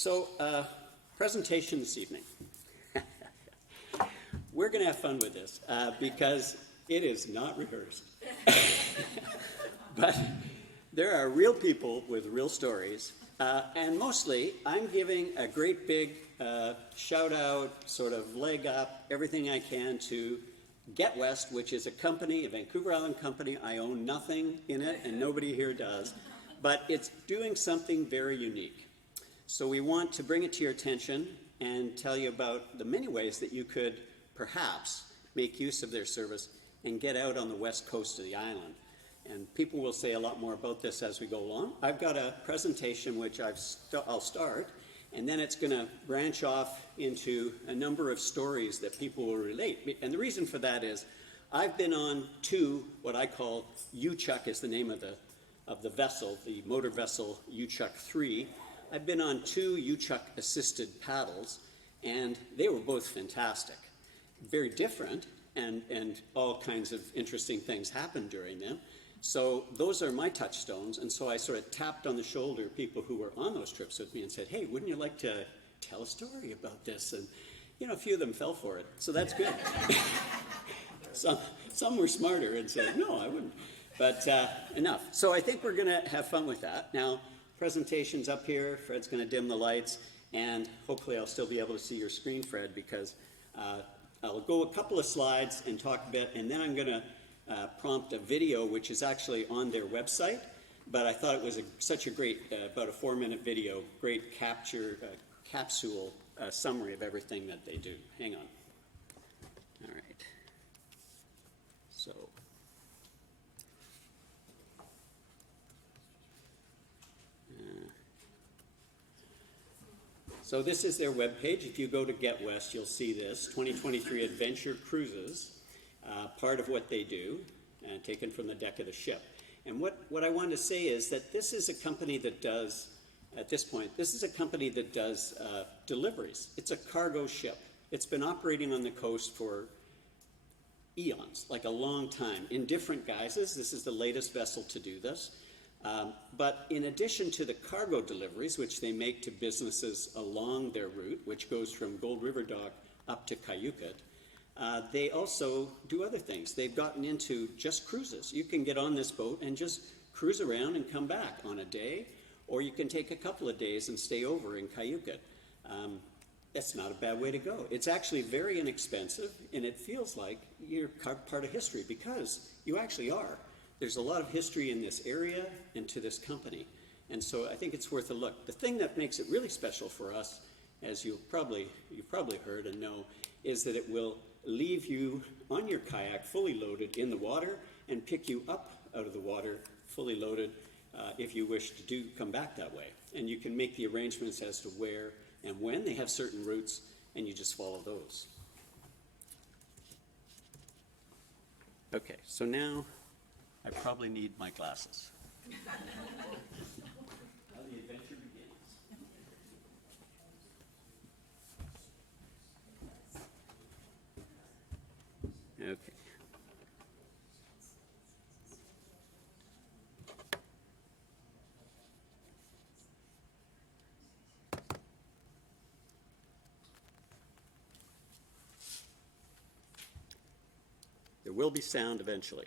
So, presentation this evening. We're going to have fun with this because it is not rehearsed. But there are real people with real stories, and mostly I'm giving a great big shout out, sort of leg up, everything I can to Get West, which is a company, a Vancouver Island company. I own nothing in it, and nobody here does, but it's doing something very unique. So we want to bring it to your attention and tell you about the many ways that you could perhaps make use of their service and get out on the west coast of the island. And people will say a lot more about this as we go along. I've got a presentation which I'll start, and then it's going to branch off into a number of stories that people will relate. And the reason for that is I've been on two, what I call Uchuck is the name of the vessel, the motor vessel Uchuck III. I've been on two Uchuck-assisted paddles, and they were both fantastic. Very different, and all kinds of interesting things happened during them. So those are my touchstones, and so I sort of tapped on the shoulder people who were on those trips with me and said, hey, wouldn't you like to tell a story about this? And, a few of them fell for it, so that's good. Some were smarter and said, no, I wouldn't. But enough. So I think we're going to have fun with that. Now, presentation's up here. Fred's going to dim the lights, and hopefully I'll still be able to see your screen, Fred, because I'll go a couple of slides and talk a bit, and then I'm going to prompt a video, which is actually on their website, but I thought it was such a great, about a 4-minute video, great capsule summary of everything that they do. Hang on. All right. So this is their webpage. If you go to Get West, you'll see this, 2023 Adventure Cruises, part of what they do, taken from the deck of the ship. And what I wanted to say is that this is a company that does, at this point, this is a company that does deliveries. It's a cargo ship. It's been operating on the coast for eons, like a long time, in different guises. This is the latest vessel to do this. But in addition to the cargo deliveries, which they make to businesses along their route, which goes from Gold River Dock up to Cayucot, they also do other things. They've gotten into just cruises. You can get on this boat and just cruise around and come back on a day, or you can take a couple of days and stay over in Cayucot. That's not a bad way to go. It's actually very inexpensive, and it feels like you're part of history, because you actually are. There's a lot of history in this area and to this company, and so I think it's worth a look. The thing that makes it really special for us, as you've probably heard and know, is that it will leave you on your kayak fully loaded in the water and pick you up out of the water fully loaded if you wish to come back that way. And you can make the arrangements as to where and when. They have certain routes, and you just follow those. Okay, so now I probably need my glasses. How the adventure begins. Okay. There will be sound eventually.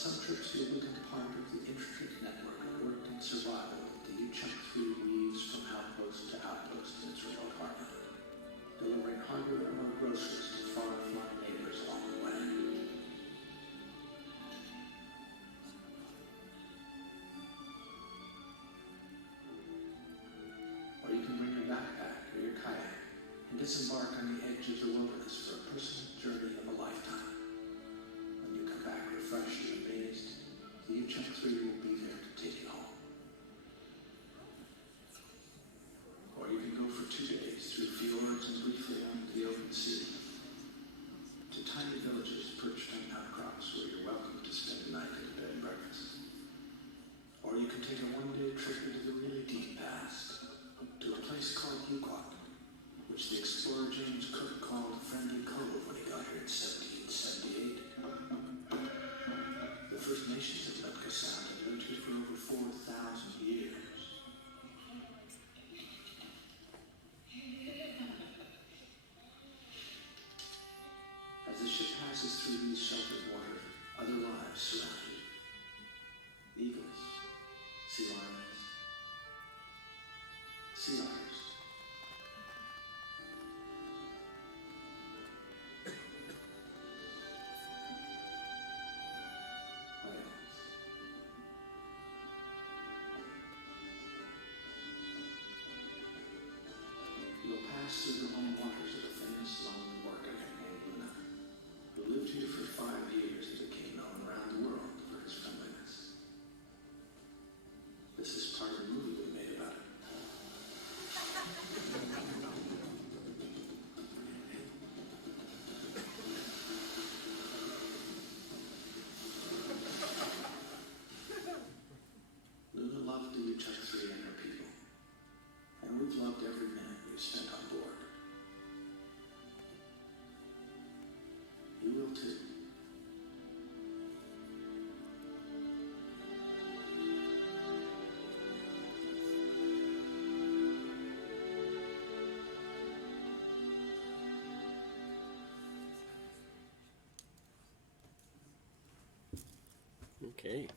some trips you'll become part of the intricate network of work and survival that the Uchuck III weaves from outpost to outpost in its remote harbor, delivering hardware or groceries to far-flung neighbors along the way. Or you can bring your backpack or your kayak and disembark on the edge of the wilderness for a personal journey of a lifetime. When you come back refreshed and amazed, the Uchuck III will be there to take you home. Or you can go for 2 days through fjords and briefly onto the open sea, to tiny villages perched on outcrops where you're welcome to spend the night at a bed and breakfast. Or you can take a 1-day trip into the really deep past, to a place called Uchuck, which the explorer James Cook called Friendly Cove when he got here in 1778. The First Nations of Nootka Sound have lived here for over 4,000 years. As the ship passes through these sheltered waters, other lives surround you. Eagles, sea lions, sea otters, whales. You'll pass through the home waters of the famous lone orca named Luna, who lived here for 5 years and became known around the world for his friendliness. This is part of the movie we made about it. Luna loved the Uchuck III and her people, and we've loved every minute we've spent on board. You will too. Okay.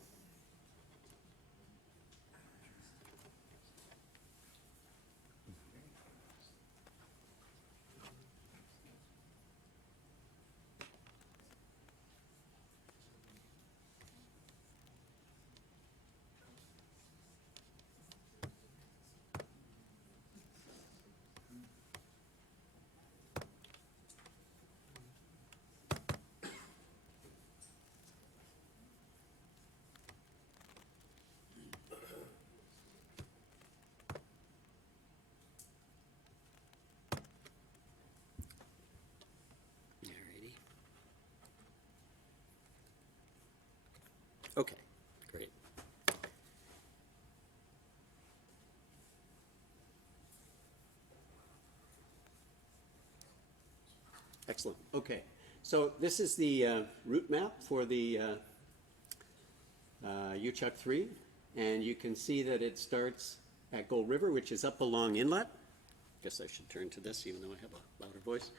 Alrighty. Okay, great. Excellent. Okay, so this is the route map for the Uchuck III, and you can see that it starts at Gold River, which is up along inlet. Guess I should turn to this, even though I have a louder voice.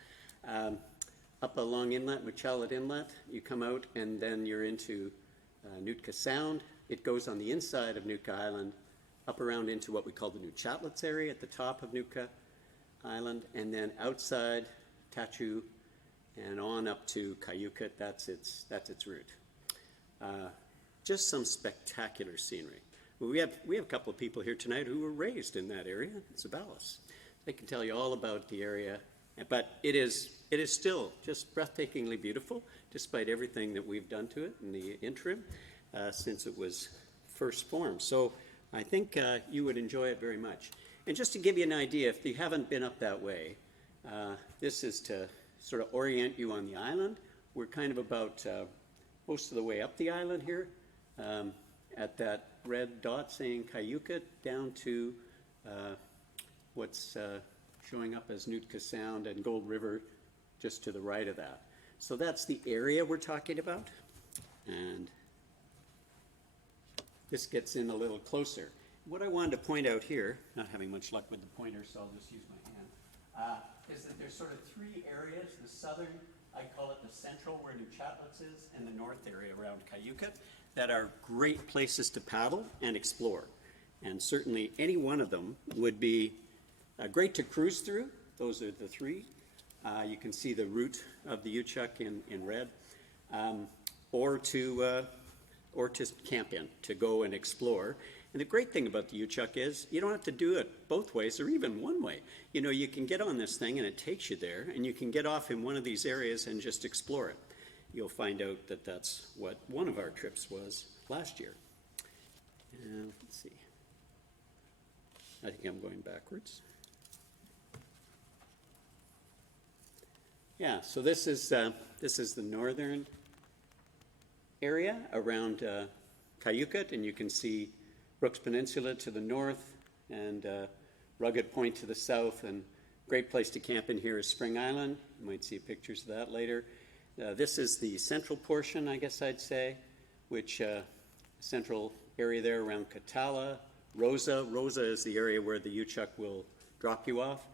Up along inlet, Muchalet Inlet, you come out, and then you're into Nootka Sound. It goes on the inside of Nootka Island, up around into what we call the New Chatlets area at the top of Nootka Island, and then outside Tachu and on up to Cayucot. That's its route. Just some spectacular scenery. We have a couple of people here tonight who were raised in that area, Zabalas. They can tell you all about the area, but it is still just breathtakingly beautiful, despite everything that we've done to it in the interim since it was first formed. So I think you would enjoy it very much. And just to give you an idea, if you haven't been up that way, this is to sort of orient you on the island. We're kind of about most of the way up the island here, at that red dot saying Cayucot, down to what's showing up as Nootka Sound and Gold River just to the right of that. So that's the area we're talking about. And this gets in a little closer. What I wanted to point out here, not having much luck with the pointer, so I'll just use my hand, is that there's sort of three areas. The southern I call it the central where New Chatlets is and the north area around Cayucot that are great places to paddle and explore. And certainly any one of them would be great to cruise through. Those are the three. You can see the route of the Uchuck in red. Or to camp in, to go and explore. And the great thing about the Uchuck is you don't have to do it both ways or even one way. You know, you can get on this thing and it takes you there, and you can get off in one of these areas and just explore it. You'll find out that that's what one of our trips was last year. Let's see. I think I'm going backwards. Yeah, so this is the northern area around Cayucot, and you can see Brooks Peninsula to the north and Rugged Point to the south, and great place to camp in here is Spring Island. You might see pictures of that later. This is the central portion, I guess I'd say, which central area there around Catala. Rosa is the area where the Uchuck will drop you off,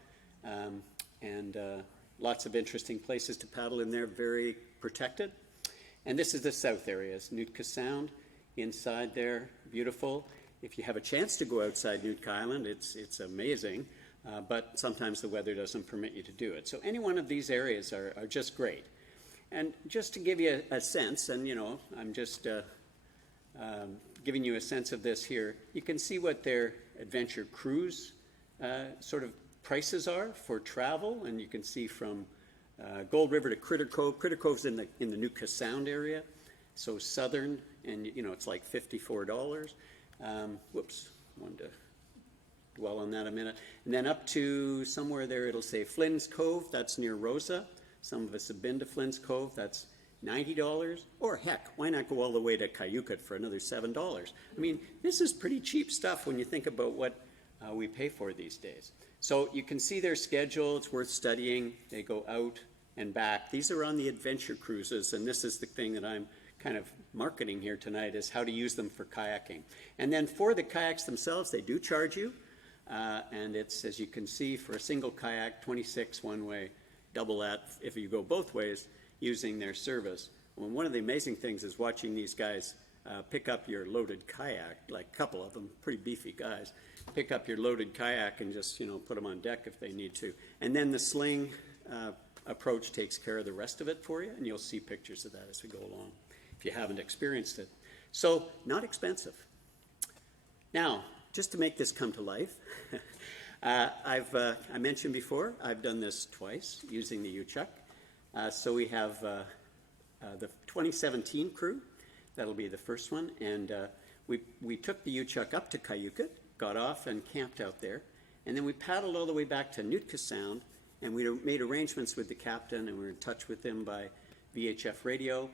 and lots of interesting places to paddle in there, very protected. And this is the south area, it's Nootka Sound inside there, beautiful. If you have a chance to go outside Nootka Island, it's amazing, but sometimes the weather doesn't permit you to do it. So any one of these areas are just great. And just to give you a sense, and you know, I'm just giving you a sense of this here, you can see what their adventure cruise sort of prices are for travel, and you can see from Gold River to Critter Cove. Critter Cove's in the Nootka Sound area, so southern, and you know it's like $54. Whoops, wanted to dwell on that a minute. And then up to somewhere there, it'll say Flynn's Cove. That's near Rosa. Some of us have been to Flynn's Cove. That's $90. Or heck, why not go all the way to Cayucot for another $7? I mean, this is pretty cheap stuff when you think about what we pay for these days. So you can see their schedule. It's worth studying. They go out and back. These are on the adventure cruises, and this is the thing that I'm kind of marketing here tonight, is how to use them for kayaking. And then for the kayaks themselves, they do charge you, and it's, as you can see, for a single kayak, $26 one way, double that if you go both ways using their service. Well, one of the amazing things is watching these guys pick up your loaded kayak, like a couple of them, pretty beefy guys, pick up your loaded kayak and just, you know, put them on deck if they need to. And then the sling approach takes care of the rest of it for you, and you'll see pictures of that as we go along if you haven't experienced it. So, not expensive. Now, just to make this come to life, I mentioned before, I've done this twice using the Uchuck. So we have the 2017 crew. That'll be the first one. And we took the Uchuck up to Cayucot, got off and camped out there. And then we paddled all the way back to Nootka Sound, and we made arrangements with the captain, and we were in touch with him by VHF radio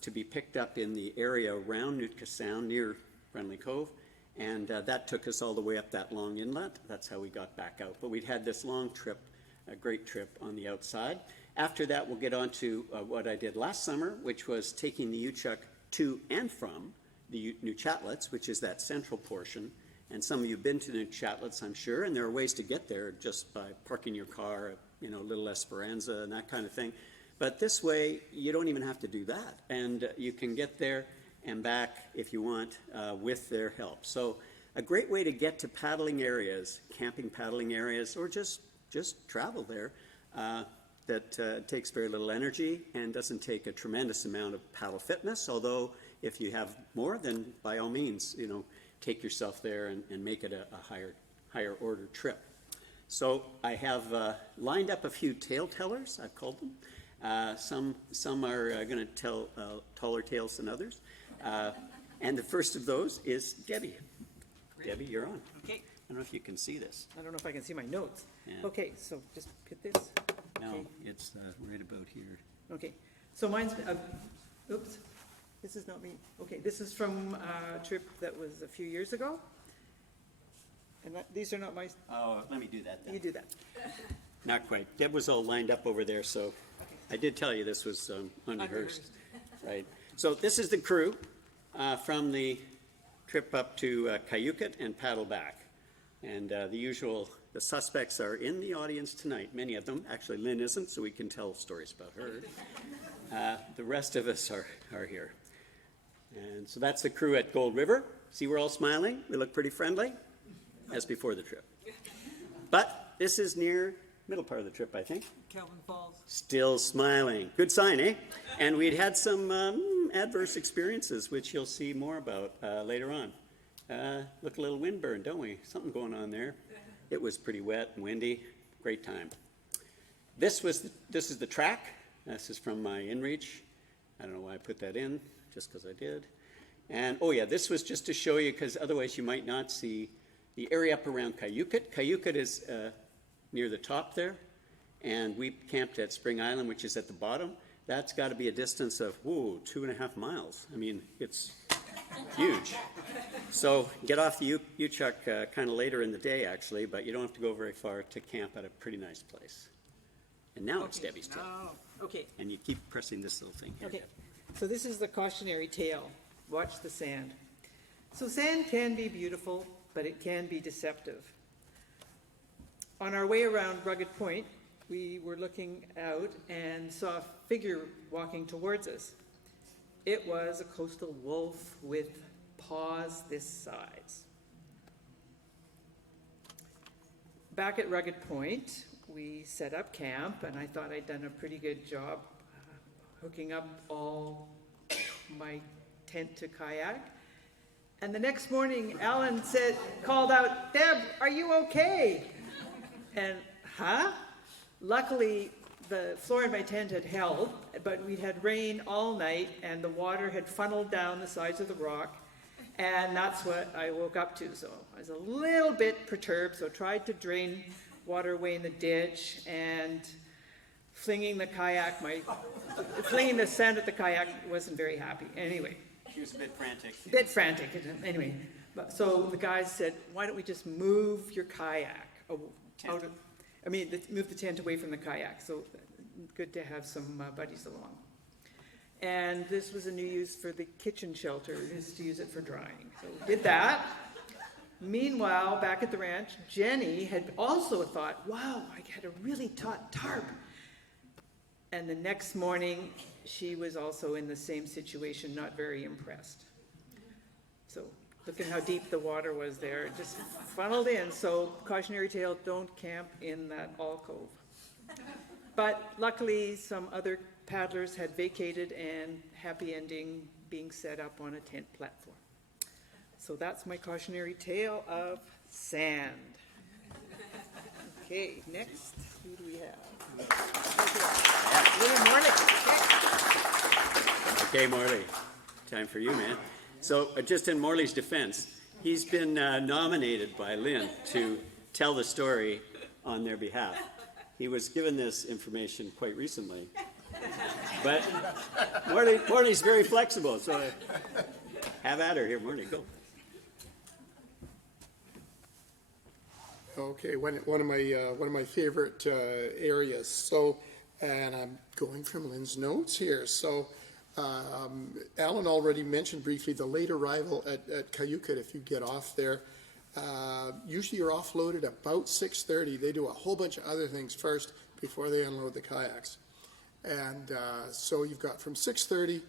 to be picked up in the area around Nootka Sound near Friendly Cove. And that took us all the way up that long inlet. That's how we got back out. But we'd had this long trip, a great trip on the outside. After that, we'll get on to what I did last summer, which was taking the Uchuck to and from the New Chatlets, which is that central portion. And some of you have been to New Chatlets, I'm sure, and there are ways to get there just by parking your car at, you know, Little Esperanza and that kind of thing. But this way, you don't even have to do that. And you can get there and back if you want with their help. So a great way to get to paddling areas, camping paddling areas, or just travel there that takes very little energy and doesn't take a tremendous amount of paddle fitness, although if you have more, then by all means, you know, take yourself there and make it a higher order trip. So I have lined up a few tale tellers, I've called them. Some are going to tell taller tales than others. And the first of those is Debbie. Great. Debbie, you're on. Okay. I don't know if you can see this. I don't know if I can see my notes. Yeah. Okay, so just put this. No, Okay. it's right about here. Okay, so mine's, oops, this is not me. Okay, this is from a trip that was a few years ago. And these are not my, Oh, let me do that then. you do that. Not quite. Deb was all lined up over there, so I did tell you this was unrehearsed. Right. So this is the crew from the trip up to Cayucot and paddle back. And the suspects are in the audience tonight, many of them. Actually, Lynn isn't, so we can tell stories about her. The rest of us are here. And so that's the crew at Gold River. See, we're all smiling. We look pretty friendly, as before the trip. But this is near middle part of the trip, I think. Calvin Falls. Still Smiling. Good sign, eh? And we'd had some adverse experiences, which you'll see more about later on. Look a little windburn, don't we? Something going on there. It was pretty wet and windy. Great time. This is the track. This is from my InReach. I don't know why I put that in, just because I did. And, oh yeah, this was just to show you, because otherwise you might not see the area up around Cayucot. Cayucot is near the top there, and we camped at Spring Island, which is at the bottom. That's got to be a distance of, 2.5 miles. I mean, it's huge. So get off the Uchuck kind of later in the day, actually, but you don't have to go very far to camp at a pretty nice place. And now it's Debbie's tale. Okay. And you keep pressing this little thing here. Okay, so this is the cautionary tale. Watch the sand. So sand can be beautiful, but it can be deceptive. On our way around Rugged Point, we were looking out and saw a figure walking towards us. It was a coastal wolf with paws this size. Back at Rugged Point, we set up camp, and I thought I'd done a pretty good job hooking up all my tent to kayak. And the next morning, Alan called out, "Deb, are you okay?" And, huh? Luckily, the floor in my tent had held, but we'd had rain all night, and the water had funneled down the sides of the rock, and that's what I woke up to. So I was a little bit perturbed, so tried to drain water away in the ditch, and flinging the sand at the kayak wasn't very happy. Anyway. She was a bit frantic. Anyway. So the guys said, "Why don't we just move your kayak move the tent away from the kayak." So good to have some buddies along. And this was a new use for the kitchen shelter, just to use it for drying. So we did that. Meanwhile, back at the ranch, Jenny had also thought, "Wow, I had a really taut tarp." And the next morning, she was also in the same situation, not very impressed. So look at how deep the water was there. It just funneled in. So cautionary tale, don't camp in that alcove. But luckily, some other paddlers had vacated, and happy ending, being set up on a tent platform. So that's my cautionary tale of sand. Okay, next, who do we have? William Morley. Okay, Morley, time for you, man. So just in Morley's defense, he's been nominated by Lynn to tell the story on their behalf. He was given this information quite recently. But Morley's very flexible, so have at her here, Morley, go. Okay, one of my favorite areas. So, and I'm going from Lynn's notes here. So, Alan already mentioned briefly the late arrival at Cayucot. If you get off there, usually you're offloaded about 6:30. They do a whole bunch of other things first before they unload the kayaks. And so you've got from 6:30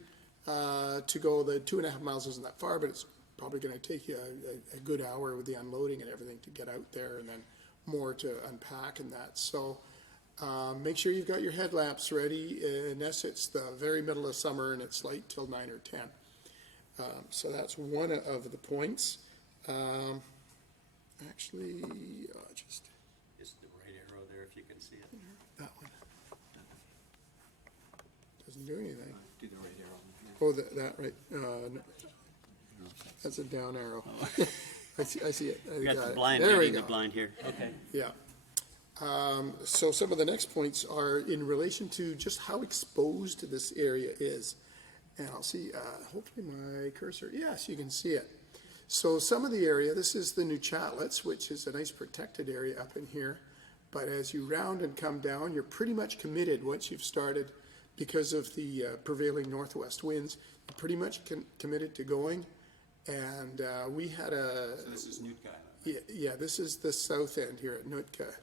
to go. The 2.5 miles isn't that far, but it's probably going to take you a good hour with the unloading and everything to get out there, and then more to unpack and that. So make sure you've got your headlamps ready. Unless it's the very middle of summer and it's light till 9 or 10. So that's one of the points. Actually, just the right arrow there, if you can see it. that one. Doesn't do anything. Do the right arrow. Oh, that right. No. That's a down arrow. I see it. We got the it. blind, There we reading go. the blind here. Okay. Yeah. So some of the next points are in relation to just how exposed this area is. And I'll see, hopefully my cursor, yes, you can see it. So some of the area, this is the New Chatlets, which is a nice protected area up in here. But as you round and come down, you're pretty much committed once you've started, because of the prevailing northwest winds, you're pretty much committed to going. And we had So this is Newt Island. Yeah, this is the south end here at Nootka.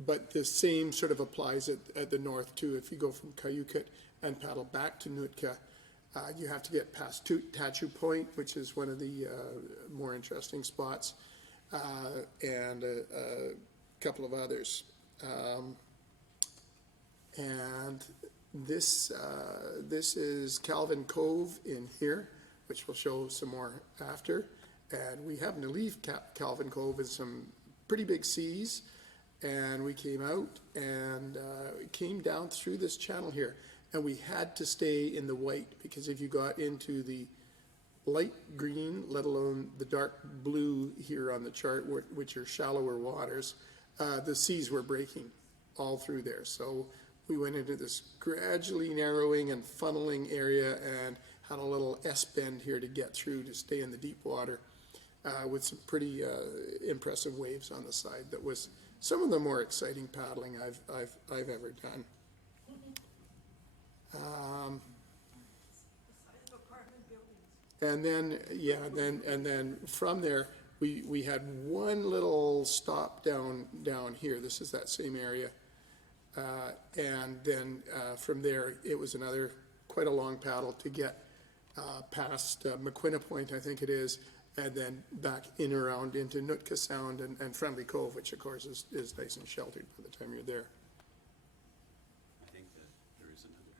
But the same sort of applies at the north too. If you go from Cayucot and paddle back to Nootka, you have to get past Tattoo Point, which is one of the more interesting spots, and a couple of others. And this is Calvin Cove in here, which we'll show some more after. And we happened to leave Calvin Cove in some pretty big seas, and we came out and came down through this channel here. And we had to stay in the white, because if you got into the light green, let alone the dark blue here on the chart, which are shallower waters, the seas were breaking all through there. So we went into this gradually narrowing and funneling area and had a little S-bend here to get through to stay in the deep water, with some pretty impressive waves on the side. That was some of the more exciting paddling I've ever done. And then from there we had one little stop down here. This is that same area, and then from there it was another quite a long paddle to get past McQuinna Point, I think it is, and then back in around into Nootka Sound and Friendly Cove, which of course is nice and sheltered by the time you're there. I think that there is another.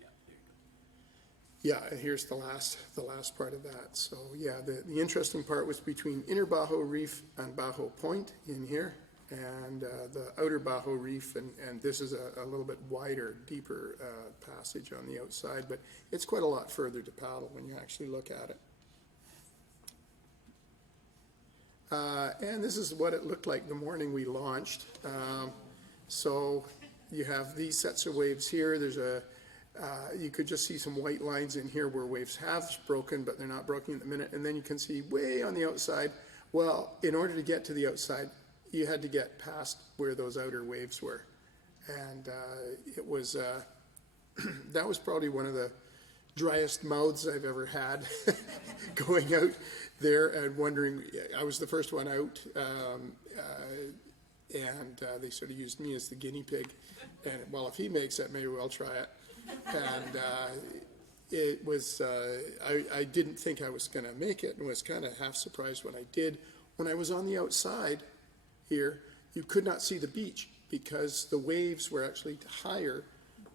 Yeah, there you go. Yeah, and here's the last part of that. So yeah, the interesting part was between Inner Bajo Reef and Bajo Point in here, and the Outer Bajo Reef, and this is a little bit wider, deeper passage on the outside, but it's quite a lot further to paddle when you actually look at it. And this is what it looked like the morning we launched. So you have these sets of waves here. There's you could just see some white lines in here where waves have broken, but they're not broken at the minute. And then you can see way on the outside. Well, in order to get to the outside, you had to get past where those outer waves were. And it was, that was probably one of the driest mouths I've ever had going out there and wondering. I was the first one out, and they sort of used me as the guinea pig. And well, if he makes it, maybe we'll try it. And it was, I didn't think I was going to make it, and was kind of half surprised when I did. When I was on the outside here, you could not see the beach because the waves were actually higher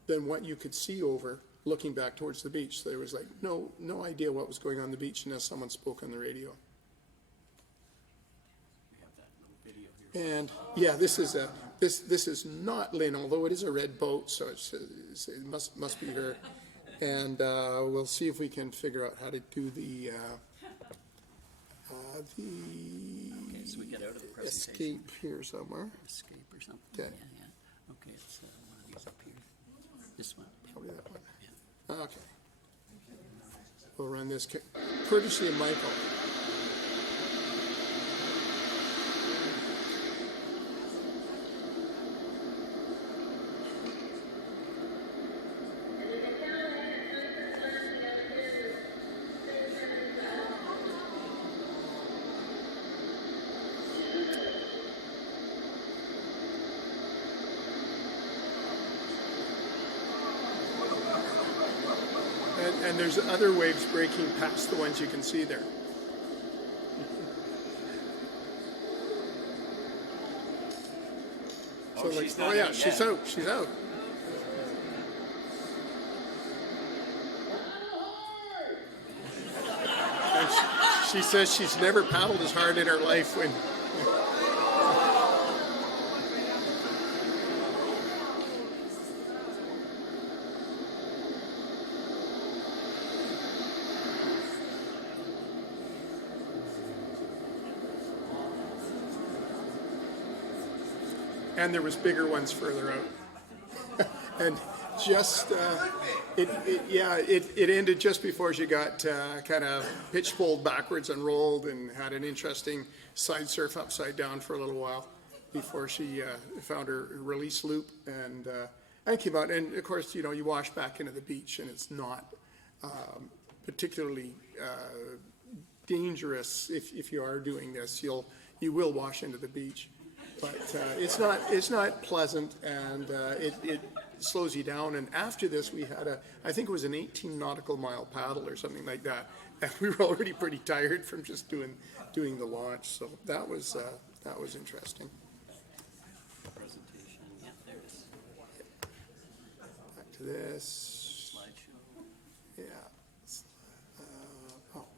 than what you could see over looking back towards the beach. So there was like no idea what was going on the beach unless someone spoke on the radio. We have that little video here. And yeah, this is not Lynn, although it is a red boat, so it must be her. And we'll see if we can figure out how to do the Okay, so we get out of the presentation. escape here somewhere. Escape or something. Okay. Yeah. Okay, it's one of these up here. This one. Probably that one. Yeah. Okay. We'll run this courtesy of Michael. And there's other waves breaking past the ones you can see there. So like, she's oh not yeah, out she's yet. out. She's out. And she says she's never paddled as hard in her life when. And there was bigger ones further out. And just, it ended just before she got kind of pitch poled backwards and rolled and had an interesting side surf upside down for a little while before she found her release loop and came out. And of course, you know, you wash back into the beach and it's not particularly dangerous if you are doing this. You will wash into the beach. But it's not pleasant, and it slows you down. And after this, we had I think it was an 18 nautical mile paddle or something like that, and we were already pretty tired from just doing the launch. So that was interesting. Presentation, yeah, there it is. Back to this. Slideshow. Yeah.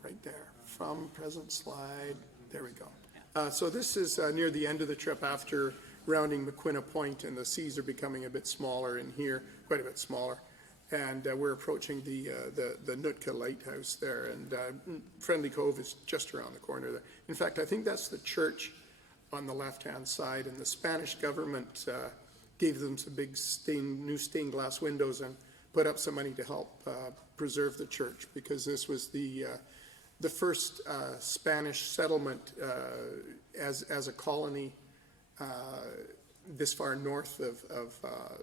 Right there. From present slide. There we go. So this is near the end of the trip after rounding McQuina Point, and the seas are becoming a bit smaller in here, quite a bit smaller. And we're approaching the Nootka Lighthouse there, and Friendly Cove is just around the corner there. In fact, I think that's the church on the left-hand side, and the Spanish government gave them some big new stained glass windows and put up some money to help preserve the church, because this was the first Spanish settlement as a colony this far north of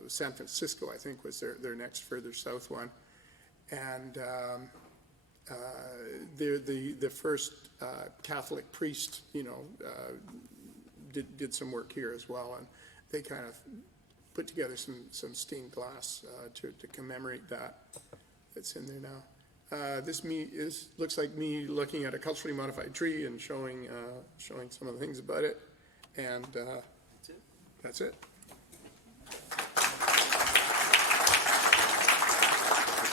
San Francisco, I think, was their next further south one. And the first Catholic priest, did some work here as well, and they kind of put together some stained glass to commemorate that. That's in there now. This looks like me looking at a culturally modified tree and showing some of the things about it, and that's it.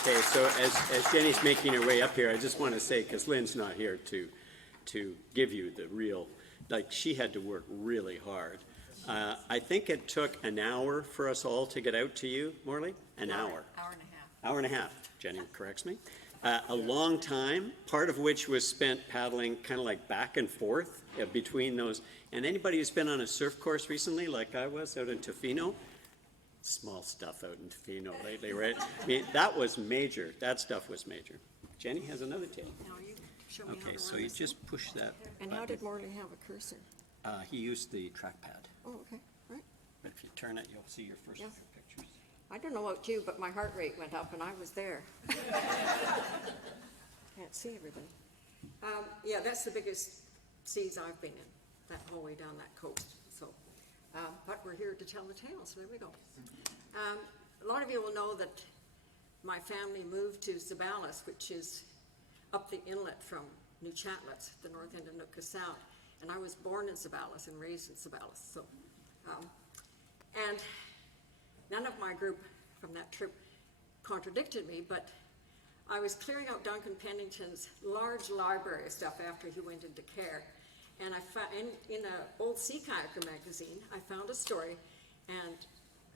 Okay, so as Jenny's making her way up here, I just want to say, because Lynn's not here to give you the real, like, she had to work really hard. I think it took an hour for us all to get out to you, Morley? An hour. Hour and a half. Hour and a half, Jenny corrects me. A long time, part of which was spent paddling kind of like back and forth between those. And anybody who's been on a surf course recently, like I was out in Tofino, small stuff out in Tofino lately, right? I mean, that was major. That stuff was major. Jenny has another tale. Now you show me how to Okay, run so you this just push that. And how button. did Morley have a cursor? He used the trackpad. Oh, okay, right. But if you turn it, you'll see your first Yeah. few pictures. I don't know about you, but my heart rate went up and I was there. Can't see everybody. Yeah, that's the biggest seas I've been in, that whole way down that coast. So, but we're here to tell the tale, so there we go. A lot of you will know that my family moved to Zabalas, which is up the inlet from New Chatlet's, the north end of Nootka Sound. And I was born in Zabalas and raised in Zabalas. So, and none of my group from that trip contradicted me, but I was clearing out Duncan Pennington's large library of stuff after he went into care. And I found, in an old Sea Kayaker magazine, I found a story, and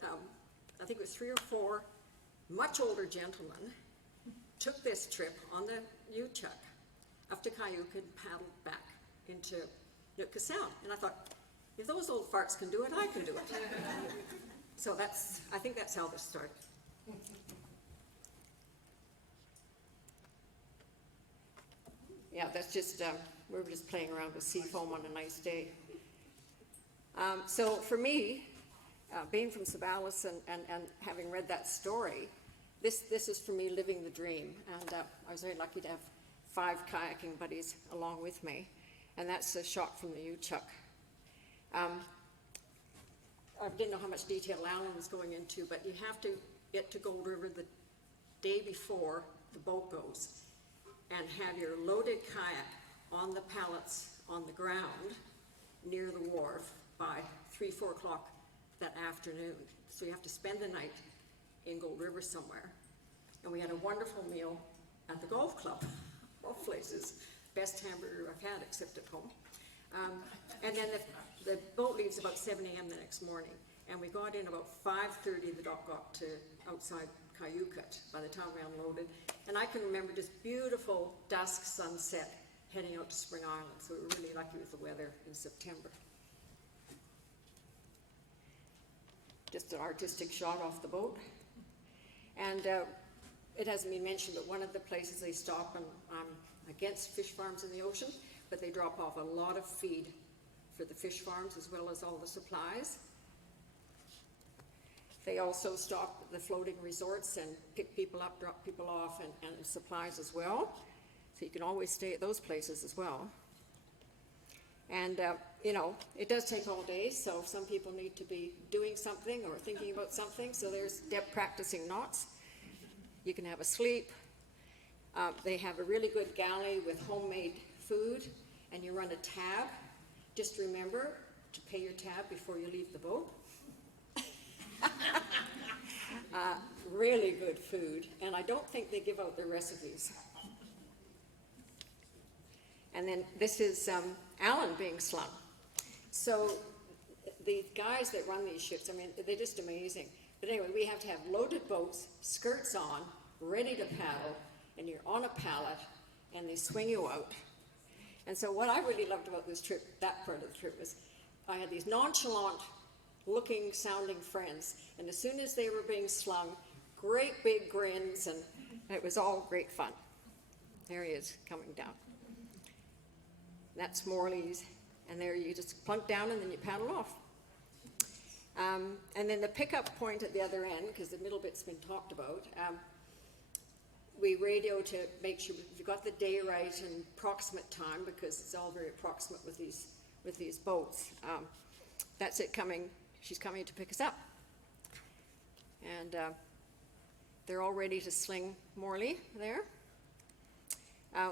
I think it was 3 or 4 much older gentlemen took this trip on the Uchuck up to Cayuga and paddled back into Nootka Sound. And I thought, if those old farts can do it, I can do it. So I think that's how this started. Yeah, that's just, we were just playing around with sea foam on a nice day. So for me, being from Sabalas and having read that story, this is for me living the dream. And I was very lucky to have 5 kayaking buddies along with me. And that's a shot from the Uchuck. I didn't know how much detail Alan was going into, but you have to get to Gold River the day before the boat goes and have your loaded kayak on the pallets on the ground near the wharf by 3, 4 o'clock that afternoon. So you have to spend the night in Gold River somewhere. And we had a wonderful meal at the golf club, both places. Best hamburger I've had, except at home. And then the boat leaves about 7 a.m. the next morning. And we got in about 5:30, the dock got to outside Cayuga by the time we unloaded. And I can remember just beautiful dusk sunset heading out to Spring Island. So we were really lucky with the weather in September. Just an artistic shot off the boat. And it hasn't been mentioned, but one of the places they stop, and I'm against fish farms in the ocean, but they drop off a lot of feed for the fish farms as well as all the supplies. They also stop at the floating resorts and pick people up, drop people off, and supplies as well. So you can always stay at those places as well. And, you know, it does take all day, so some people need to be doing something or thinking about something, so there's Deb practicing knots. You can have a sleep. They have a really good galley with homemade food, and you run a tab. Just remember to pay your tab before you leave the boat. Really good food, and I don't think they give out their recipes. And then this is Alan being slung. So the guys that run these ships, I mean, they're just amazing. But anyway, we have to have loaded boats, skirts on, ready to paddle, and you're on a pallet, and they swing you out. And so what I really loved about this trip, that part of the trip, was I had these nonchalant looking, sounding friends, and as soon as they were being slung, great big grins, and it was all great fun. There he is coming down. That's Morley's, and there you just plunk down and then you paddle off. And then the pickup point at the other end, because the middle bit's been talked about, we radio to make sure we've got the day right and approximate time, because it's all very approximate with these boats. That's it coming. She's coming to pick us up, and they're all ready to sling Morley there.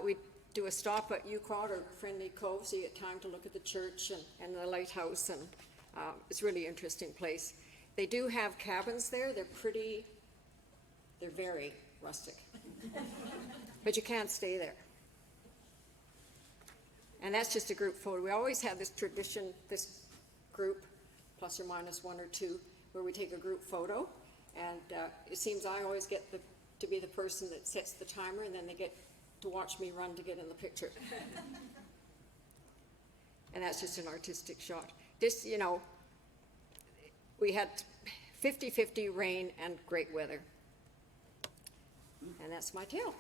We do a stop at Uchuck or Friendly Cove, so you get time to look at the church and the lighthouse, and it's a really interesting place. They do have cabins there. They're very rustic, but you can't stay there. And that's just a group photo. We always have this tradition, this group, plus or minus one or two, where we take a group photo, and it seems I always get to be the person that sets the timer, and then they get to watch me run to get in the picture. And that's just an artistic shot. This, you know, we had 50-50 rain and great weather. And that's my tale.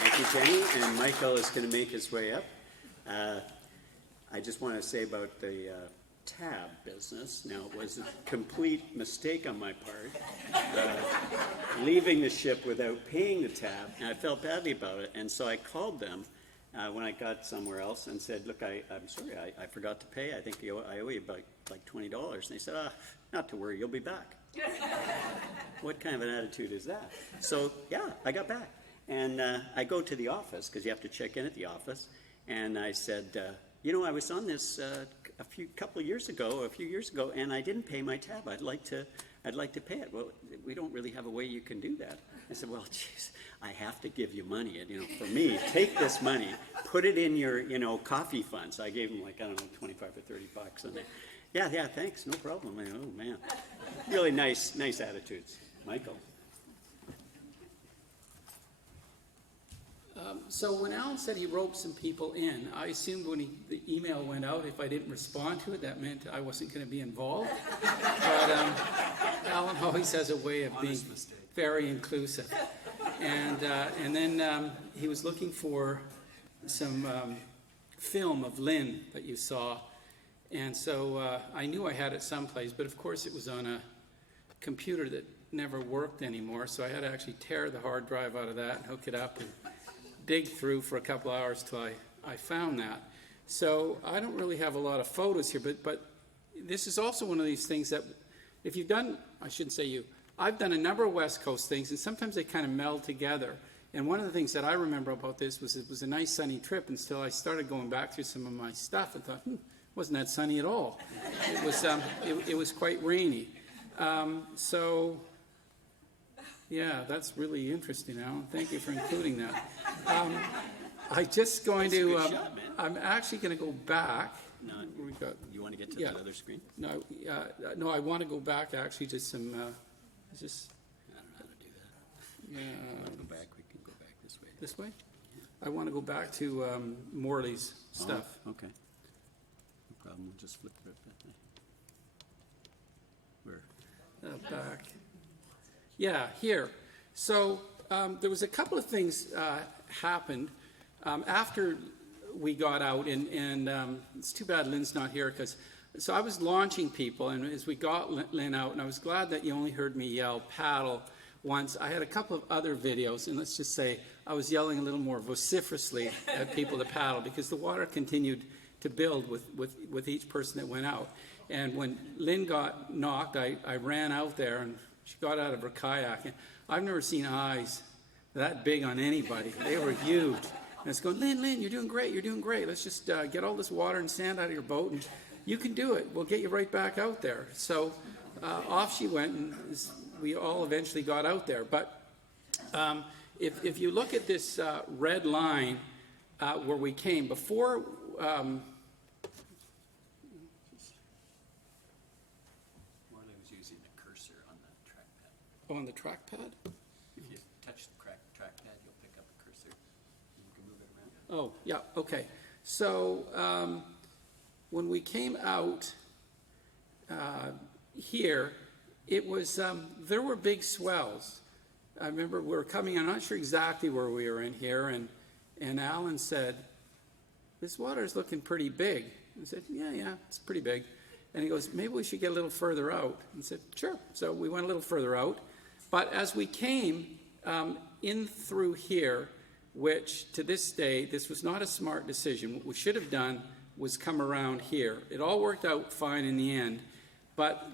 Thank you, Jenny, and Michael is going to make his way up. I just want to say about the tab business. Now, it was a complete mistake on my part, leaving the ship without paying the tab, and I felt badly about it, and so I called them when I got somewhere else and said, look, I'm sorry, I forgot to pay. I think I owe you about like $20. And they said, not to worry, you'll be back. What kind of an attitude is that? So, yeah, I got back. And I go to the office, because you have to check in at the office, and I said, you know, I was on this a few years ago, and I didn't pay my tab. I'd like to pay it. Well, we don't really have a way you can do that. I said, well, geez, I have to give you money. And, you know, for me, take this money, put it in your, you know, coffee fund. So I gave them like, I don't know, 25 or $30. And they, yeah, thanks, no problem. I, oh, man. Really nice attitudes. Michael. So when Alan said he roped some people in, I assumed when the email went out, if I didn't respond to it, that meant I wasn't going to be involved. But Alan always has a way of being very inclusive. And then he was looking for some film of Lynn that you saw. And so I knew I had it someplace, but of course it was on a computer that never worked anymore. So I had to actually tear the hard drive out of that and hook it up and dig through for a couple hours till I found that. So I don't really have a lot of photos here, but this is also one of these things that if you've done, I shouldn't say you, I've done a number of West Coast things, and sometimes they kind of meld together. And one of the things that I remember about this was it was a nice sunny trip until I started going back through some of my stuff and thought, wasn't that sunny at all. It was quite rainy. So yeah, that's really interesting, Alan. Thank you for including that. I'm just going to, I'm actually going to go back. No, you want to get to Yeah. that other screen? No, I want to go back actually to some, just, I don't know how to do that. yeah, Go back, we can go back this way. this way? I want to go back to Morley's stuff. Oh, okay. No problem, we'll just flip it up that way. Where? Back. Yeah, here. So there was a couple of things happened after we got out, and it's too bad Lynn's not here, because so I was launching people, and as we got Lynn out, and I was glad that you only heard me yell paddle once. I had a couple of other videos, and let's just say I was yelling a little more vociferously at people to paddle because the water continued to build with each person that went out. And when Lynn got knocked, I ran out there, and she got out of her kayak. And I've never seen eyes that big on anybody. They were huge. And it's going, Lynn, you're doing great, you're doing great. Let's just get all this water and sand out of your boat, and you can do it. We'll get you right back out there. So off she went, and we all eventually got out there. But if you look at this red line where we came, before... Marley was using the cursor on the trackpad. Oh, on the trackpad? If you touch the trackpad, you'll pick up a cursor. And you can move it around. Oh, yeah, okay. So when we came out here, it was, there were big swells. I remember we were coming, I'm not sure exactly where we were in here, and Alan said, this water is looking pretty big. I said, yeah, it's pretty big. And he goes, maybe we should get a little further out. And I said, sure. So we went a little further out. But as we came in through here, which to this day, this was not a smart decision. What we should have done was come around here. It all worked out fine in the end, but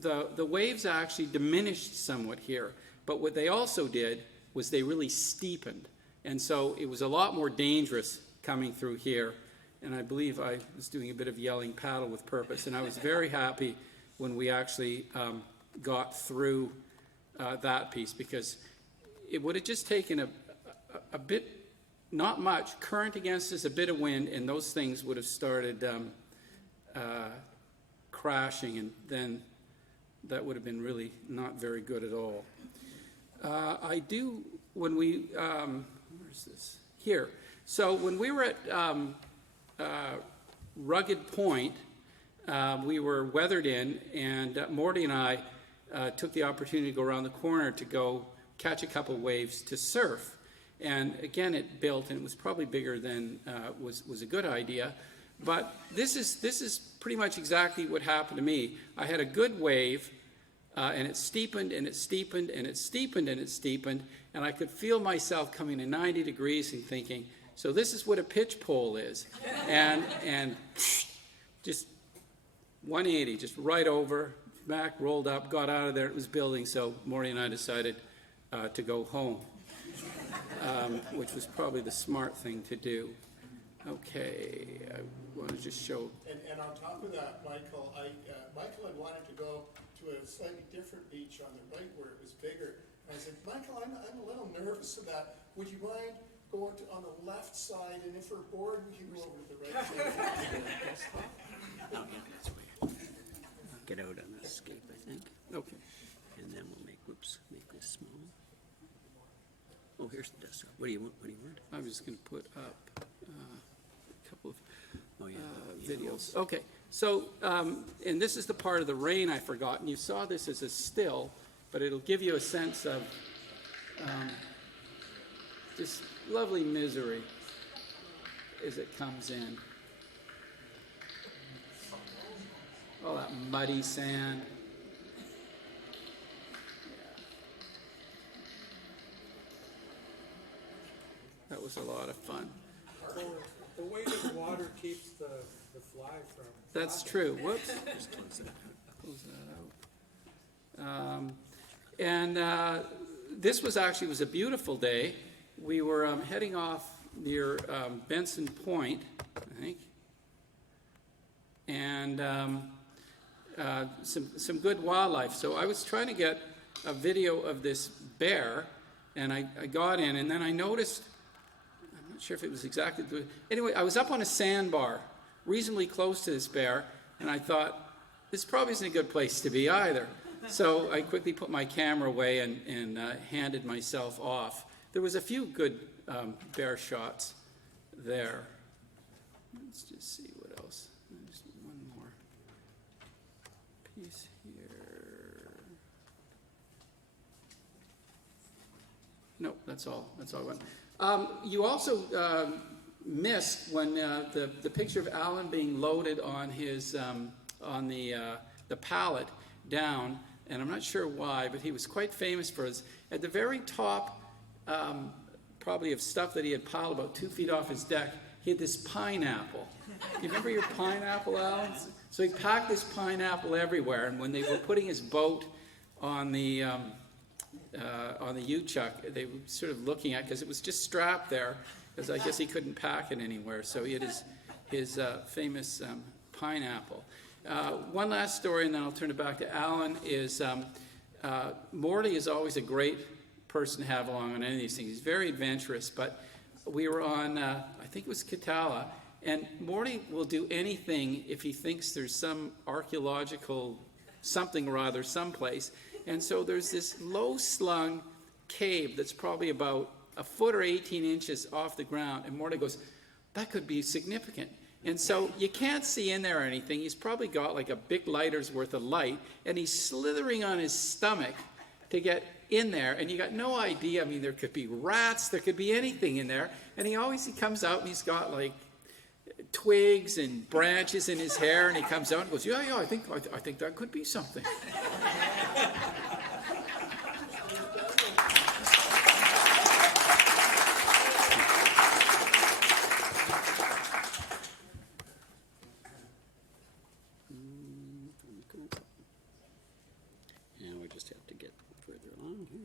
the waves actually diminished somewhat here. But what they also did was they really steepened. And so it was a lot more dangerous coming through here. And I believe I was doing a bit of yelling paddle with purpose. And I was very happy when we actually got through that piece, because it would have just taken a bit, not much, current against us, a bit of wind, and those things would have started crashing, and then that would have been really not very good at all. When we, where's this? Here. So when we were at Rugged Point, we were weathered in, and Morty and I took the opportunity to go around the corner to go catch a couple waves to surf. And again, it built, and it was probably bigger than was a good idea. But this is pretty much exactly what happened to me. I had a good wave, and it steepened, and it steepened, and it steepened, and it steepened, and I could feel myself coming to 90 degrees and thinking, so this is what a pitch pole is. And just 180, just right over, back, rolled up, got out of there. It was building, so Maury and I decided to go home, which was probably the smart thing to do. Okay, I want to just show. And on top of that, Michael, Michael had wanted to go to a slightly different beach on the right where it was bigger. And I said, Michael, I'm a little nervous of that. Would you mind going on the left side, and if we're bored, we can go over to the right side. Oh, yeah, that's weird. Get out on the escape, I think. Okay. And then we'll make this small. Oh, here's the desktop. What do you want? I'm just going to put up a couple of Oh, yeah. videos. Okay, so, and this is the part of the rain I forgot, and you saw this as a still, but it'll give you a sense of just lovely misery as it comes in. All that muddy sand. That was a lot of fun. The weight of water keeps the fly from... That's true. Whoops. Just close it out. Close that out. And this was a beautiful day. We were heading off near Benson Point, I think, and some good wildlife. So I was trying to get a video of this bear, and I got in, and then I noticed, I'm not sure if it was exactly, anyway, I was up on a sandbar, reasonably close to this bear, and I thought, this probably isn't a good place to be either. So I quickly put my camera away and handed myself off. There was a few good bear shots there. Let's just see what else. Just one more piece here. No, that's all. That's all I want. You also missed when the picture of Alan being loaded on his on the pallet down, and I'm not sure why, but he was quite famous for his, at the very top, probably of stuff that he had piled about 2 feet off his deck, he had this pineapple. You remember your pineapple, Alan? So he packed this pineapple everywhere, and when they were putting his boat on the Uchuck, they were sort of looking at, because it was just strapped there, because I guess he couldn't pack it anywhere, so he had his famous pineapple. One last story, and then I'll turn it back to Alan, is Morty is always a great person to have along on any of these things. He's very adventurous, but we were on, I think it was Katala, and Morty will do anything if he thinks there's some archaeological something or other someplace. And so there's this low-slung cave that's probably about a foot or 18 inches off the ground, and Morty goes, that could be significant. And so you can't see in there or anything. He's probably got like a big lighter's worth of light, and he's slithering on his stomach to get in there, and you got no idea. I mean, there could be rats, there could be anything in there, and he comes out and he's got like twigs and branches in his hair, and he comes out and goes, yeah, I think that could be something. Now we just have to get further along here.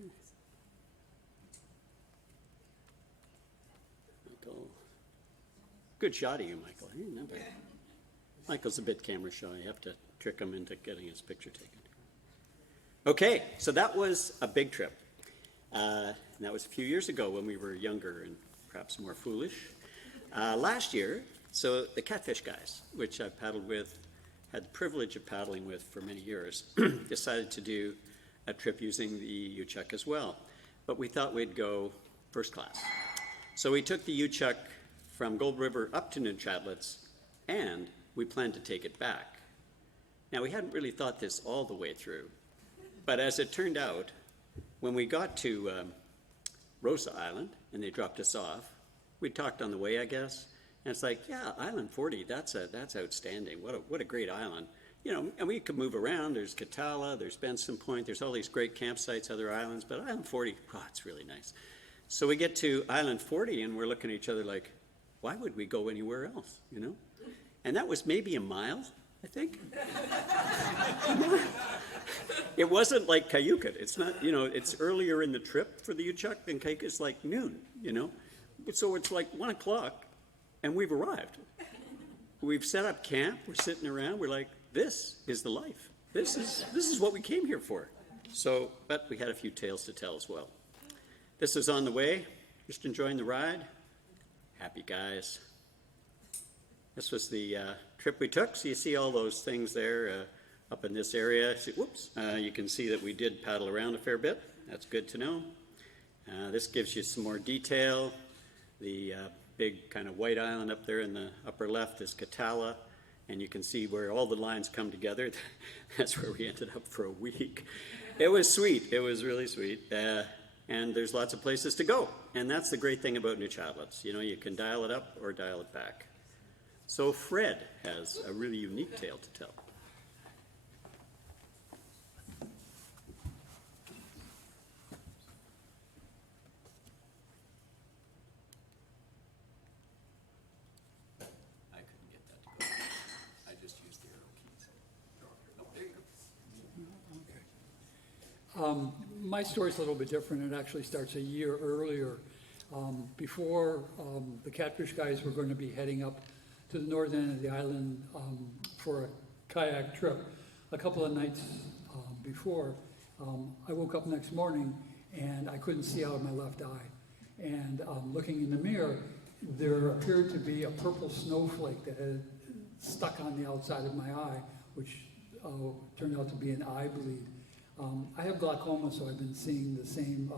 Michael. Good shot of you, Michael. Hey, not bad. Michael's a bit camera shy. You have to trick him into getting his picture taken. Okay, so that was a big trip. And that was a few years ago when we were younger and perhaps more foolish. Last year, so the Catfish guys, which I paddled with, had the privilege of paddling with for many years, decided to do a trip using the Uchuck as well. But we thought we'd go first class. So we took the Uchuck from Gold River up to Nunchatlets, and we planned to take it back. Now, we hadn't really thought this all the way through, but as it turned out, when we got to Rosa Island, and they dropped us off, we talked on the way, I guess, and it's like, yeah, Island 40, that's outstanding. What a great island. You know, and we could move around. There's Katala, there's Benson Point, there's all these great campsites, other islands, but Island 40, oh, it's really nice. So we get to Island 40, and we're looking at each other like, why would we go anywhere else, you know? And that was maybe a mile, I think. It wasn't like Cayucot. It's not, you know, it's earlier in the trip for the Uchuck than Cayucot. It's like noon, you know? So it's like 1 o'clock, and we've arrived. We've set up camp. We're sitting around. We're like, this is the life. This is what we came here for. So, but we had a few tales to tell as well. This is on the way. Just enjoying the ride. Happy guys. This was the trip we took. So you see all those things there up in this area. See, whoops. You can see that we did paddle around a fair bit. That's good to know. This gives you some more detail. The big kind of white island up there in the upper left is Katala, and you can see where all the lines come together. That's where we ended up for a week. It was sweet. It was really sweet. And there's lots of places to go. And that's the great thing about Nunchatlets. You know, you can dial it up or dial it back. So Fred has a really unique tale to tell. I couldn't get that to go. I just used the arrow keys. Oh, there you go. My story's a little bit different. It actually starts a year earlier. Before the Catfish guys were going to be heading up to the northern end of the island for a kayak trip, a couple of nights before, I woke up next morning and I couldn't see out of my left eye. And looking in the mirror, there appeared to be a purple snowflake that had stuck on the outside of my eye, which turned out to be an eye bleed. I have glaucoma, so I've been seeing the same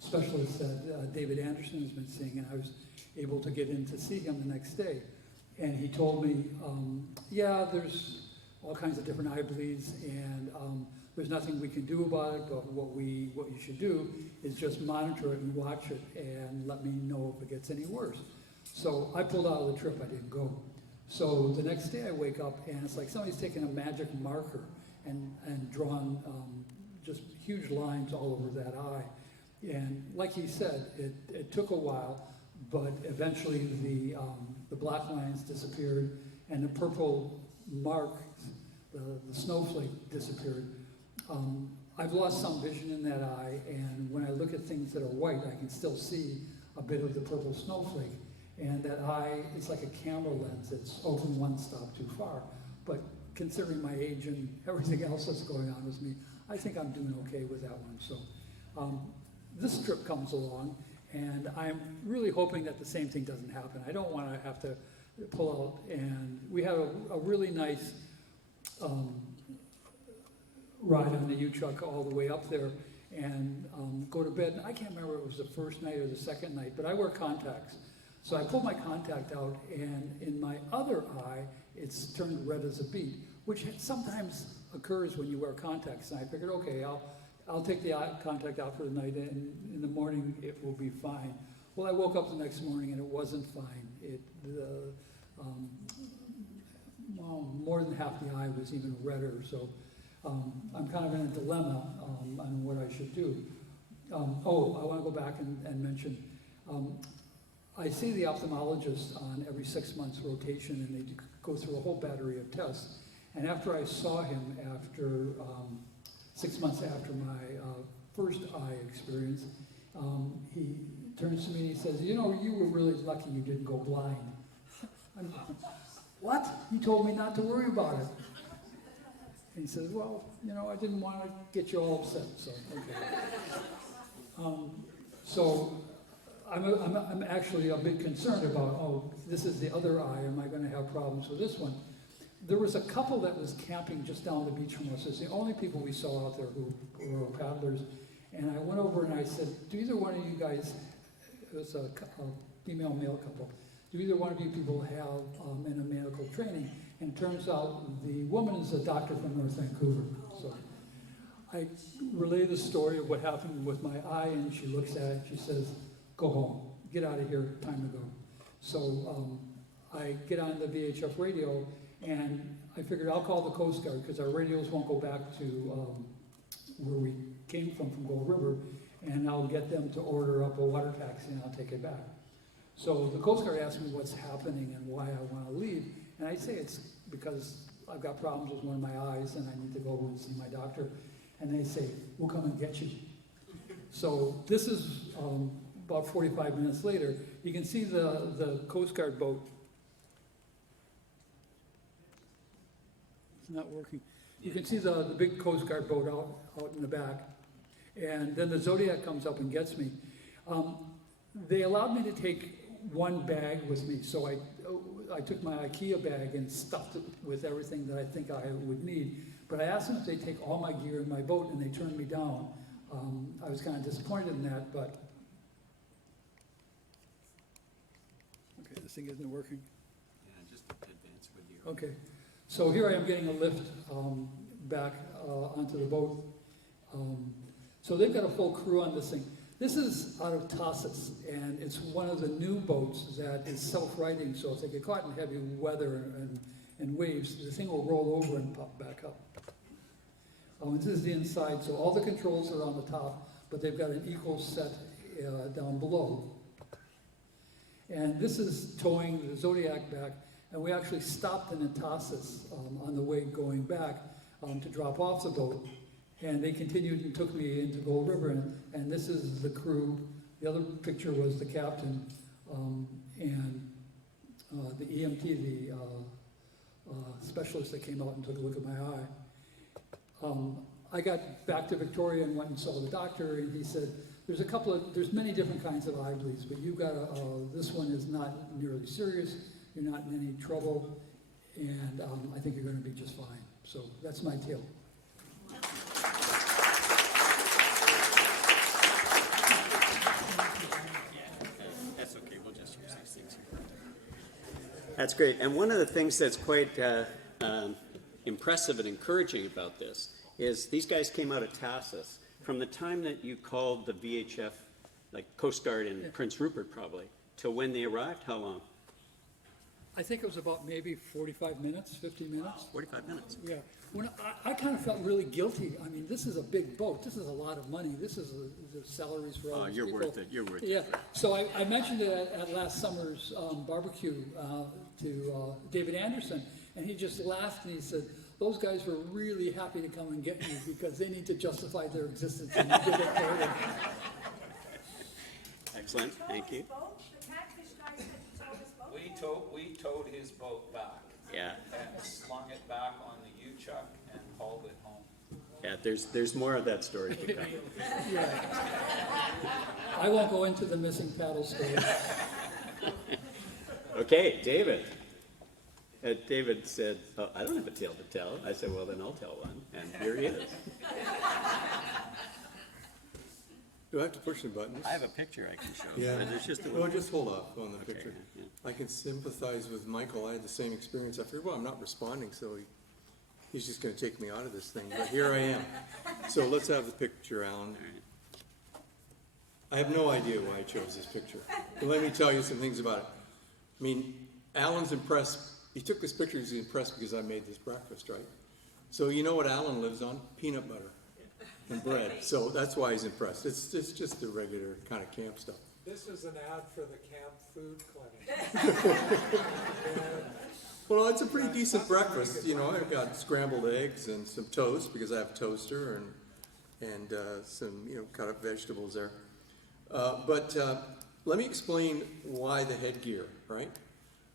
specialist that David Anderson has been seeing, and I was able to get in to see him the next day. And he told me, yeah, there's all kinds of different eye bleeds, and there's nothing we can do about it, but what you should do is just monitor it and watch it and let me know if it gets any worse. So I pulled out of the trip, I didn't go. So the next day I wake up and it's like somebody's taken a magic marker and drawn just huge lines all over that eye. And like he said, it took a while, but eventually the black lines disappeared and the purple mark, the snowflake disappeared. I've lost some vision in that eye, and when I look at things that are white, I can still see a bit of the purple snowflake. And that eye is like a camera lens. It's open one stop too far. But considering my age and everything else that's going on with me, I think I'm doing okay with that one. So this trip comes along, and I'm really hoping that the same thing doesn't happen. I don't want to have to pull out. And we had a really nice ride on the Uchuck all the way up there and go to bed. And I can't remember if it was the first night or the second night, but I wear contacts. So I pulled my contact out, and in my other eye, it's turned red as a beet, which sometimes occurs when you wear contacts. And I figured, okay, I'll take the eye contact out for the night, and in the morning it will be fine. Well, I woke up the next morning and it wasn't fine. More than half the eye was even redder. So I'm kind of in a dilemma on what I should do. I want to go back and mention, I see the ophthalmologist on every 6 months rotation, and they go through a whole battery of tests. And after I saw him after 6 months after my first eye experience, he turns to me and he says, you know, you were really lucky you didn't go blind. What? He told me not to worry about it. And he says, well, you know, I didn't want to get you all upset, so okay. So I'm actually a bit concerned about, this is the other eye, am I going to have problems with this one? There was a couple that was camping just down the beach from us. It's the only people we saw out there who were paddlers. And I went over and I said, do either one of you guys, it was a female-male couple, do either one of you people have in a medical training? And it turns out the woman is a doctor from North Vancouver. So I relay the story of what happened with my eye, and she looks at it, she says, go home, get out of here, time to go. So I get on the VHF radio, and I figured I'll call the Coast Guard because our radios won't go back to where we came from Gold River, and I'll get them to order up a water taxi and I'll take it back. So the Coast Guard asked me what's happening and why I want to leave, and I say it's because I've got problems with one of my eyes and I need to go over and see my doctor, and they say, we'll come and get you. So this is about 45 minutes later. You can see the Coast Guard boat. It's not working. You can see the big Coast Guard boat out in the back. And then the Zodiac comes up and gets me. They allowed me to take one bag with me. So I took my IKEA bag and stuffed it with everything that I think I would need. But I asked them if they'd take all my gear in my boat, and they turned me down. I was kind of disappointed in that, but... Okay, this thing isn't working. Yeah, just advance with you. Okay, so here I am getting a lift back onto the boat. So they've got a full crew on this thing. This is out of Tassos, and it's one of the new boats that is self-righting, so if they get caught in heavy weather and waves, the thing will roll over and pop back up. This is the inside, so all the controls are on the top, but they've got an equal set down below. And this is towing the Zodiac back, and we actually stopped in Tassos on the way going back to drop off the boat. And they continued and took me into Gold River, and this is the crew. The other picture was the captain and the EMT, the specialist that came out and took a look at my eye. I got back to Victoria and went and saw the doctor, and he said, there's many different kinds of eye bleeds, but you've got this one is not nearly serious, you're not in any trouble, and I think you're going to be just fine. So that's my tale. That's okay, we'll just use these things here. That's great, and one of the things that's quite impressive and encouraging about this is these guys came out of Tassos. From the time that you called the VHF, like Coast Guard in Prince Rupert probably, till when they arrived, how long? I think it was about maybe 45 minutes, 50 minutes. 45 minutes. Yeah, when I kind of felt really guilty. I mean, this is a big boat. This is a lot of money. This is the salaries for all these You're people. worth it, you're worth it. Yeah, so I mentioned it at last summer's barbecue to David Anderson, and he just laughed and he said, those guys were really happy to come and get you because they need to justify their existence and you did it for them. Excellent, thank you. We towed his boat back Yeah, and slung it back on the Uchuck and hauled it home. yeah, there's more of that story to come. Yeah. I won't go into the missing paddle story. Okay, David. David said, oh, I don't have a tale to tell. I said, well, then I'll tell one. And here he is. Do I have to push the buttons? I have a picture I can show. Yeah. But there's just a Well, just hold off on the Okay, picture. yeah. I can sympathize with Michael. I had the same experience. I figured, well, I'm not responding, so he's just gonna take me out of this thing, but here I am. So let's have the picture, Alan. I have no idea why I chose this picture. But let me tell you some things about it. I mean, Alan's impressed. He took this picture because he's impressed because I made this breakfast, right? So you know what Alan lives on? Peanut butter and bread. So that's why he's impressed. It's just the regular kind of camp stuff. This is an ad for the camp food clinic. Well, it's a pretty decent breakfast. You know, I've got scrambled eggs and some toast because I have a toaster and some, you know, cut up vegetables there. But let me explain why the headgear, right?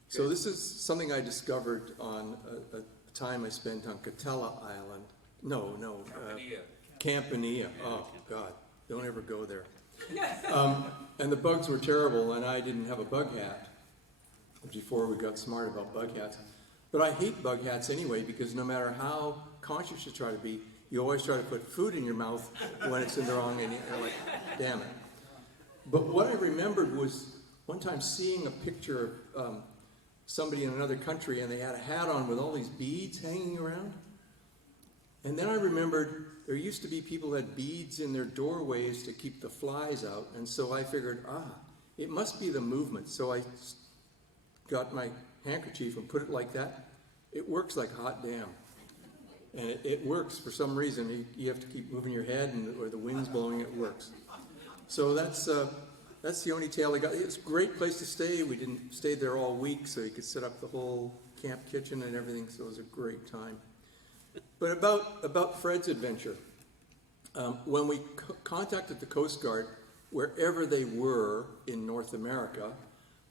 So this is something I discovered on a time I spent on Katella Island. No. Campania. Oh, God. Don't ever go there. And the bugs were terrible, and I didn't have a bug hat before we got smart about bug hats. But I hate bug hats anyway, because no matter how conscious you try to be, you always try to put food in your mouth when it's in the wrong, and you're like, damn it. But what I remembered was one time seeing a picture of somebody in another country, and they had a hat on with all these beads hanging around. And then I remembered there used to be people who had beads in their doorways to keep the flies out. And so I figured, it must be the movement. So I got my handkerchief and put it like that. It works like hot damn. And it works for some reason. You have to keep moving your head, or the wind's blowing, it works. So that's the only tale I got. It's a great place to stay. We didn't stay there all week, so you could set up the whole camp kitchen and everything, so it was a great time. But about Fred's adventure, when we contacted the Coast Guard, wherever they were in North America,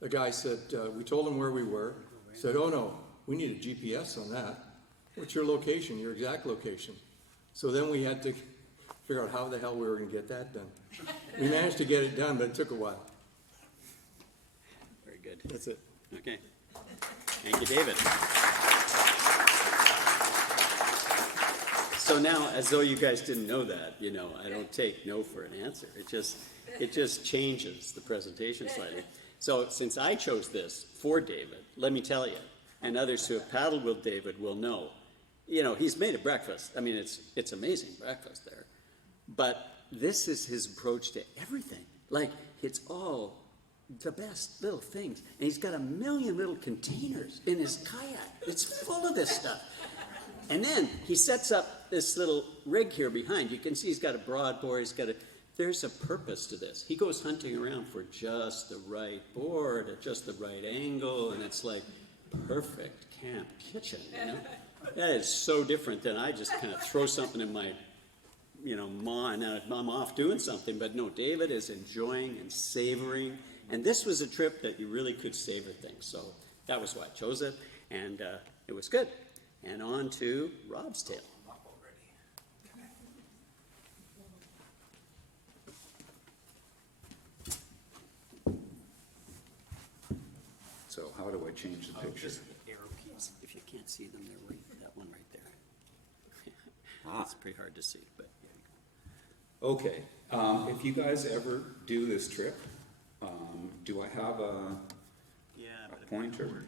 the guy said, we told him where we were, said, oh no, we need a GPS on that. What's your location, your exact location? So then we had to figure out how the hell we were going to get that done. We managed to get it done, but it took a while. Very good. That's it. Okay. Thank you, David. So now, as though you guys didn't know that, you know, I don't take no for an answer. It just changes the presentation slightly. So since I chose this for David, let me tell you, and others who have paddled with David will know, you know, he's made a breakfast. I mean, it's amazing breakfast there. But this is his approach to everything. Like, it's all the best little things. And he's got a million little containers in his kayak. It's full of this stuff. And then he sets up this little rig here behind. You can see he's got a broadboard. There's a purpose to this. He goes hunting around for just the right board at just the right angle, and it's like perfect camp kitchen, you know? That is so different than I just kind of throw something in my, you know, and I'm off doing something. But no, David is enjoying and savoring. And this was a trip that you really could savor things. So that was why I chose it, and it was good. And on to Rob's tale. So how do I change the picture? Just the arrow keys. If you can't see them, they're right, that one right there. It's pretty hard to see, but there you go. Okay, if you guys ever do this trip, do I have a Yeah, but it pointer? might not work.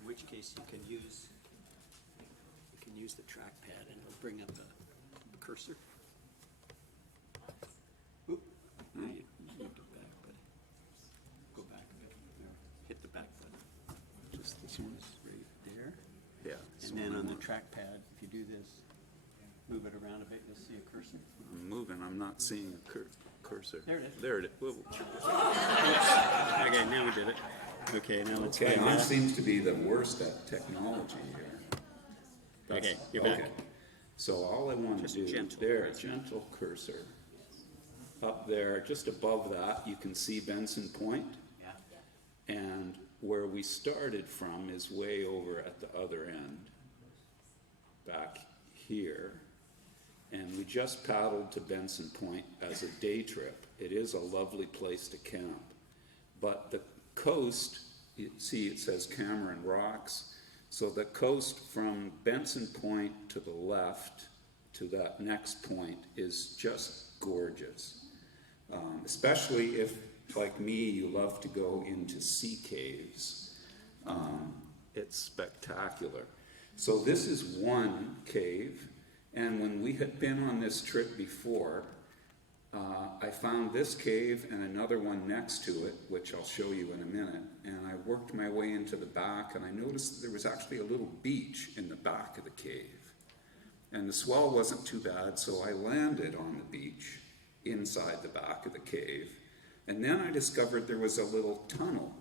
In which case you can use the trackpad and it'll bring up a cursor. Oop. Now you moved it back, but go back a bit. There. Hit the back button. Just this this And one. then on the trackpad, if you do this, move it around a bit, you'll see a cursor. I'm moving, I'm not seeing a cursor. There it is. There it is. Whoa. Okay, now we did it. Okay, now let's Okay, find I that. seems to be the worst at technology here. Okay, you're back. So all I want Just to do, gentle there, cursor. gentle cursor. Up there, just above that, you can see Benson Point. Yeah. And where we started from is way over at the other end, back here. And we just paddled to Benson Point as a day trip. It is a lovely place to camp. But the coast, you see it says Cameron Rocks. So the coast from Benson Point to the left to that next point is just gorgeous. Especially if, like me, you love to go into sea caves. It's spectacular. So this is one cave, and when we had been on this trip before, I found this cave and another one next to it, which I'll show you in a minute, and I worked my way into the back, and I noticed that there was actually a little beach in the back of the cave. And the swell wasn't too bad, so I landed on the beach inside the back of the cave. And then I discovered there was a little tunnel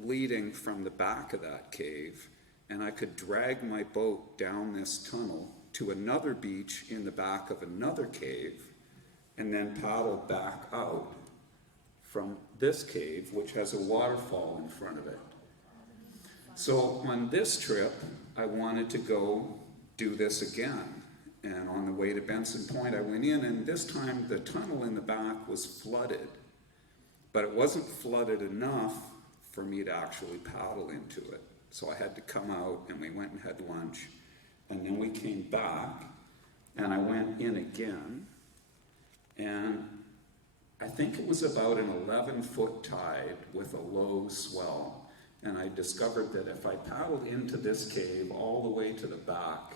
leading from the back of that cave, and I could drag my boat down this tunnel to another beach in the back of another cave, and then paddle back out from this cave, which has a waterfall in front of it. So on this trip, I wanted to go do this again. And on the way to Benson Point, I went in, and this time the tunnel in the back was flooded. But it wasn't flooded enough for me to actually paddle into it. So I had to come out, and we went and had lunch. And then we came back, and I went in again. And I think it was about an 11-foot tide with a low swell. And I discovered that if I paddled into this cave all the way to the back,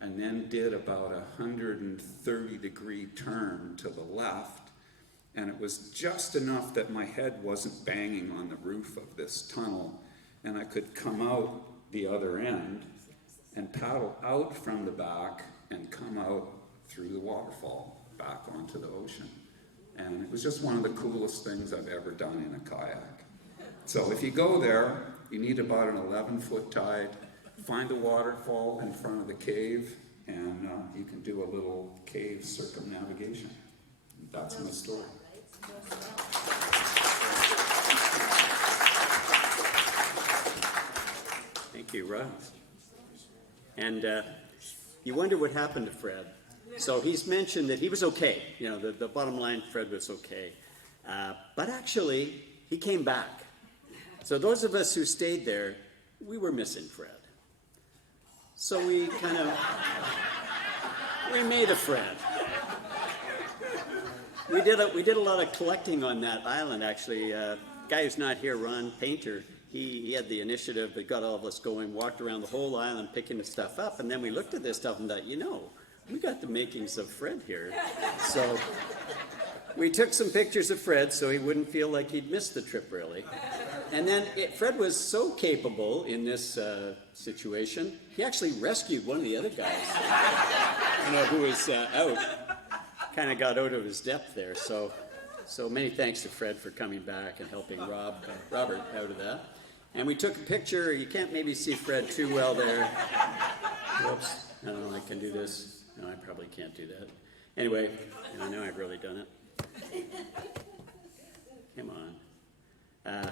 and then did about a 130-degree turn to the left, and it was just enough that my head wasn't banging on the roof of this tunnel, and I could come out the other end and paddle out from the back and come out through the waterfall back onto the ocean. And it was just one of the coolest things I've ever done in a kayak. So if you go there, you need about an 11-foot tide. Find the waterfall in front of the cave, and you can do a little cave circumnavigation. That's my story. Thank you, Russ. And you wonder what happened to Fred. So he's mentioned that he was okay. You know, the bottom line, Fred was okay. But actually, he came back. So those of us who stayed there, we were missing Fred. So we made a friend. We did a lot of collecting on that island, actually. Guy who's not here, Ron Painter, he had the initiative that got all of us going, walked around the whole island picking the stuff up, and then we looked at this stuff and thought, you know, we got the makings of Fred here. So we took some pictures of Fred so he wouldn't feel like he'd missed the trip, really. And then Fred was so capable in this situation, he actually rescued one of the other guys, who was out, kind of got out of his depth there. So many thanks to Fred for coming back and helping Robert out of that. And we took a picture. You can't maybe see Fred too well there. Whoops. I don't know, I can do this. No, I probably can't do that. Anyway, I know I've really done it. Come on.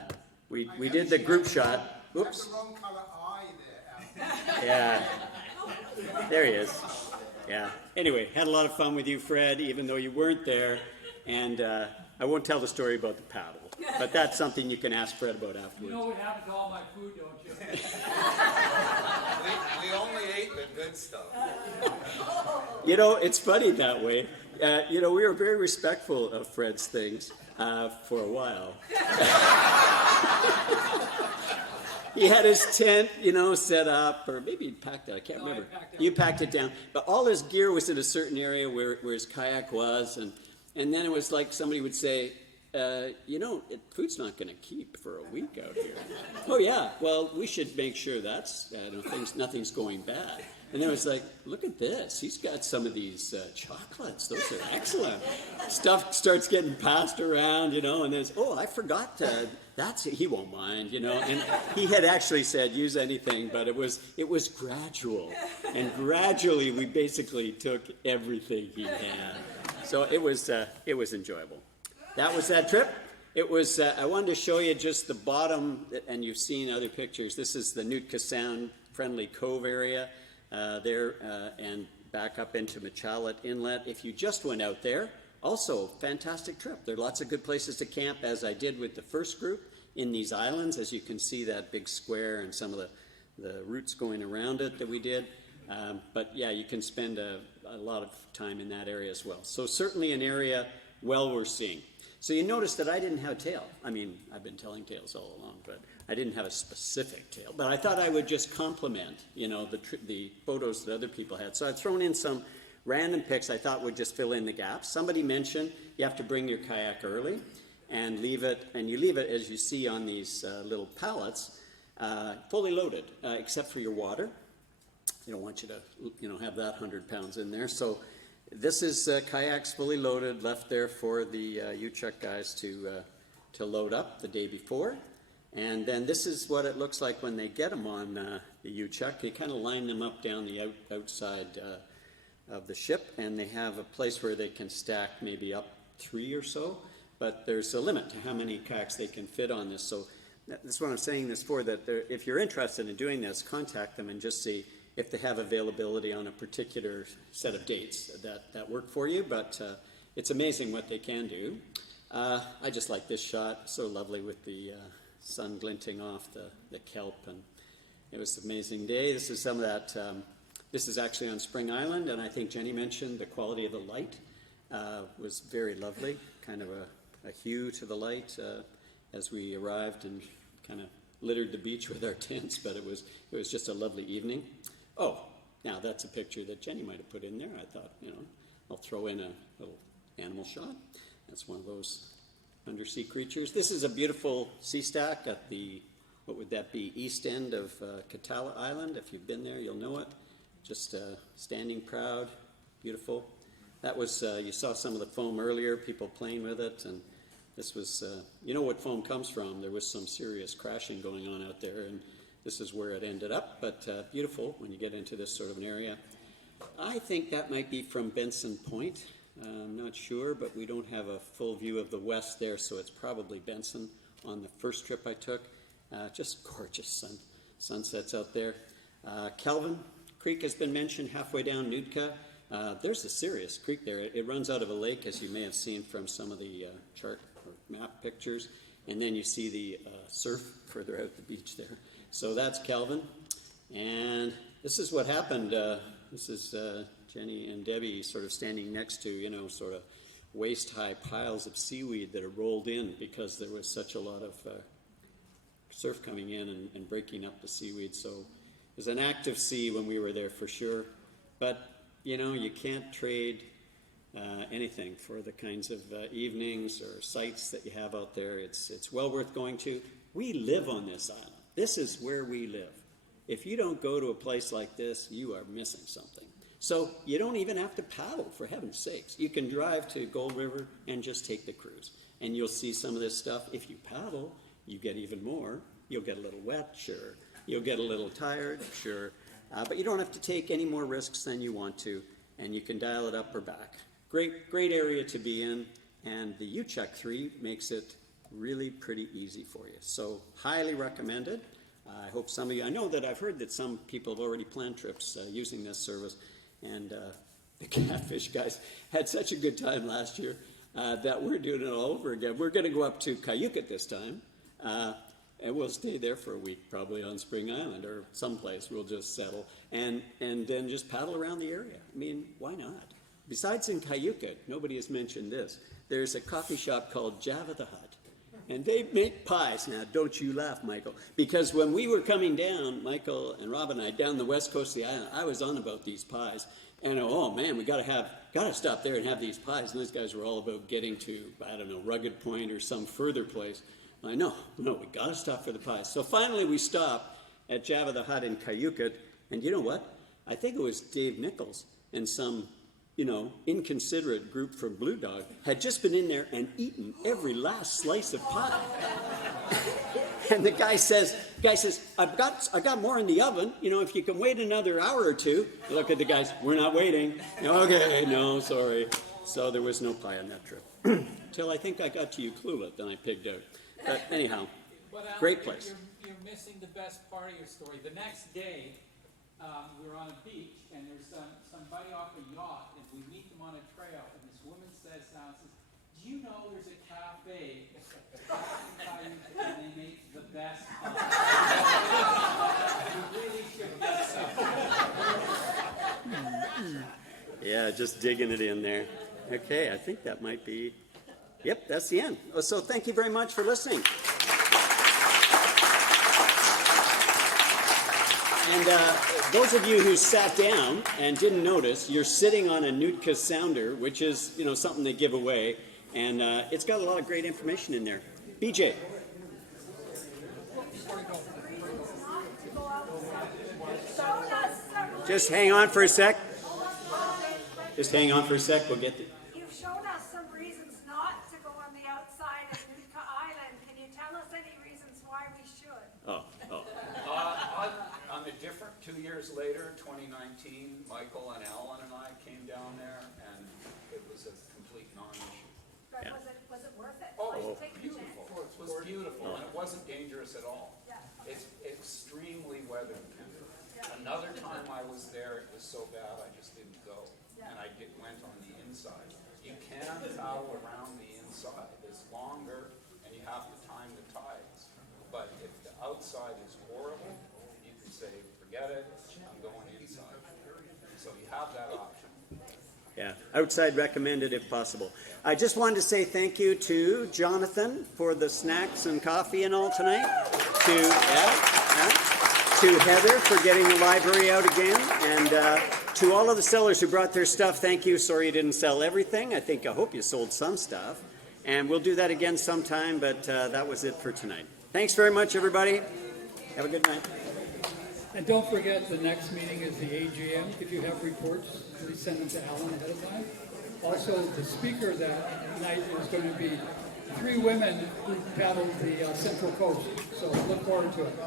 We did the group shot. Whoops. the wrong color eye there, Al. Yeah. There he is. Yeah. Anyway, had a lot of fun with you, Fred, even though you weren't there. And I won't tell the story about the paddle, but that's something you can ask Fred about afterwards. You know what happened to all my food, don't you? We only ate the good stuff. You know, it's funny that way. We were very respectful of Fred's things for a while. He had his tent, set up, or maybe he packed it. I can't remember. You packed it down. But all his gear was in a certain area where his kayak was. And then it was like somebody would say, food's not going to keep for a week out here. Oh yeah, well, we should make sure that's nothing's going bad. And then it was like, look at this. He's got some of these chocolates. Those are excellent. Stuff starts getting passed around, and there's, I forgot he won't mind, And he had actually said, use anything, but it was gradual. And gradually we basically took everything he had. So it was enjoyable. That was that trip. It was, I wanted to show you just the bottom, and you've seen other pictures. This is the Nootka Sound Friendly Cove area. There and back up into Machalet Inlet. If you just went out there, also fantastic trip. There are lots of good places to camp, as I did with the first group in these islands. As you can see, that big square and some of the routes going around it that we did. But yeah, you can spend a lot of time in that area as well. So certainly an area well worth seeing. So you notice that I didn't have a tale. I mean, I've been telling tales all along, but I didn't have a specific tale. But I thought I would just compliment, the photos that other people had. So I've thrown in some random pics I thought would just fill in the gaps. Somebody mentioned you have to bring your kayak early and leave it, as you see on these little pallets, fully loaded, except for your water. They don't want you to, have that 100 pounds in there. So this is kayaks fully loaded, left there for the Uchuck guys to load up the day before. And then this is what it looks like when they get them on the Uchuck. They kind of line them up down the outside of the ship, and they have a place where they can stack maybe up 3 or so. But there's a limit to how many kayaks they can fit on this. So that's what I'm saying this for, that if you're interested in doing this, contact them and just see if they have availability on a particular set of dates that work for you. But it's amazing what they can do. I just like this shot, so lovely with the sun glinting off the kelp, and it was an amazing day. This is some of that, this is actually on Spring Island, and I think Jenny mentioned the quality of the light was very lovely, kind of a hue to the light as we arrived and kind of littered the beach with our tents, but it was just a lovely evening. Oh, now that's a picture that Jenny might have put in there. I thought, I'll throw in a little animal shot. That's one of those undersea creatures. This is a beautiful sea stack at the, what would that be, east end of Katala Island. If you've been there, you'll know it. Just standing proud, beautiful. That was, you saw some of the foam earlier, people playing with it, and this was, what foam comes from. There was some serious crashing going on out there, and this is where it ended up, but beautiful when you get into this sort of an area. I think that might be from Benson Point. I'm not sure, but we don't have a full view of the west there, so it's probably Benson on the first trip I took. Just gorgeous sunsets out there. Calvin Creek has been mentioned halfway down Nootka. There's a serious creek there. It runs out of a lake, as you may have seen from some of the chart or map pictures, and then you see the surf further out the beach there. So that's Calvin, and this is what happened. This is Jenny and Debbie sort of standing next to, sort of waist-high piles of seaweed that are rolled in because there was such a lot of surf coming in and breaking up the seaweed. So it was an active sea when we were there for sure. But, you can't trade anything for the kinds of evenings or sights that you have out there. It's well worth going to. We live on this island. This is where we live. If you don't go to a place like this, you are missing something. So you don't even have to paddle, for heaven's sakes. You can drive to Gold River and just take the cruise. And you'll see some of this stuff. If you paddle, you get even more. You'll get a little wet, sure. You'll get a little tired, sure. But you don't have to take any more risks than you want to, and you can dial it up or back. Great area to be in, and the Uchuck III makes it really pretty easy for you. So highly recommended. I hope some of you, I know that I've heard that some people have already planned trips using this service, and the Catfish guys had such a good time last year that we're doing it all over again. We're going to go up to Cayucot this time, and we'll stay there for a week, probably on Spring Island or someplace. We'll just settle and then just paddle around the area. I mean, why not? Besides in Cayucot, nobody has mentioned this. There's a coffee shop called Java the Hut, And they make pies. Now, don't you laugh, Michael, because when we were coming down, Michael and Rob and I, down the west coast of the island, I was on about these pies. And oh man, we gotta stop there and have these pies. And those guys were all about getting to, I don't know, Rugged Point or some further place. I know, no, we gotta stop for the pies. So finally we stopped at Java the Hutt in Cayucot, and you know what? I think it was Dave Nichols and some, inconsiderate group from Blue Dog had just been in there and eaten every last slice of pie. And the guy says, I got more in the oven. If you can wait another hour or two. You look at the guys, we're not waiting. Okay, no, sorry. So there was no pie on that trip. Till I think I got to Ucluelet, then I pigged out. But anyhow, But Alan, great place. You're missing the best part of your story. The next day, we were on a beach, and there's somebody off a yacht, and we meet them on a trail, and this woman says, do you know there's a cafe and they make the best pie? You really should get some. Yeah, just digging it in there. Okay, I think that might be, yep, that's the end. So thank you very much for listening. And those of you who sat down and didn't notice, you're sitting on a Nootka sounder, which is, something they give away, and it's got a lot of great information in there. BJ. Just hang on for a sec. Just hang on for a sec. We'll get the... You've shown us some reasons not to go on the outside of Nootka Island. Can you tell us any reasons why we should? Oh. On a different 2 years later, 2019, Michael and Alan and I came down there, and it was a complete non-issue. But Yeah. was it worth it? Oh, Take the beautiful. chance. It was beautiful, and it wasn't dangerous at all. Yeah. It's extremely weather dependent. Another time I was there, it was so bad I just didn't go, and I went on the inside. You can paddle around the inside. It's longer, and you have to time the tides. But if the outside is horrible, you can say, forget it, I'm going inside. So you have that option. Yeah, outside recommended if possible. I just wanted to say thank you to Jonathan for the snacks and coffee and all tonight. To Heather for getting the library out again. And to all of the sellers who brought their stuff, thank you. Sorry you didn't sell everything. I hope you sold some stuff. And we'll do that again sometime, but that was it for tonight. Thanks very much, everybody. Have a good night. And don't forget, the next meeting is the AGM. If you have reports, please send them to Alan ahead of time. Also, the speaker that night is going to be 3 women who paddled the Central Coast. So look forward to it.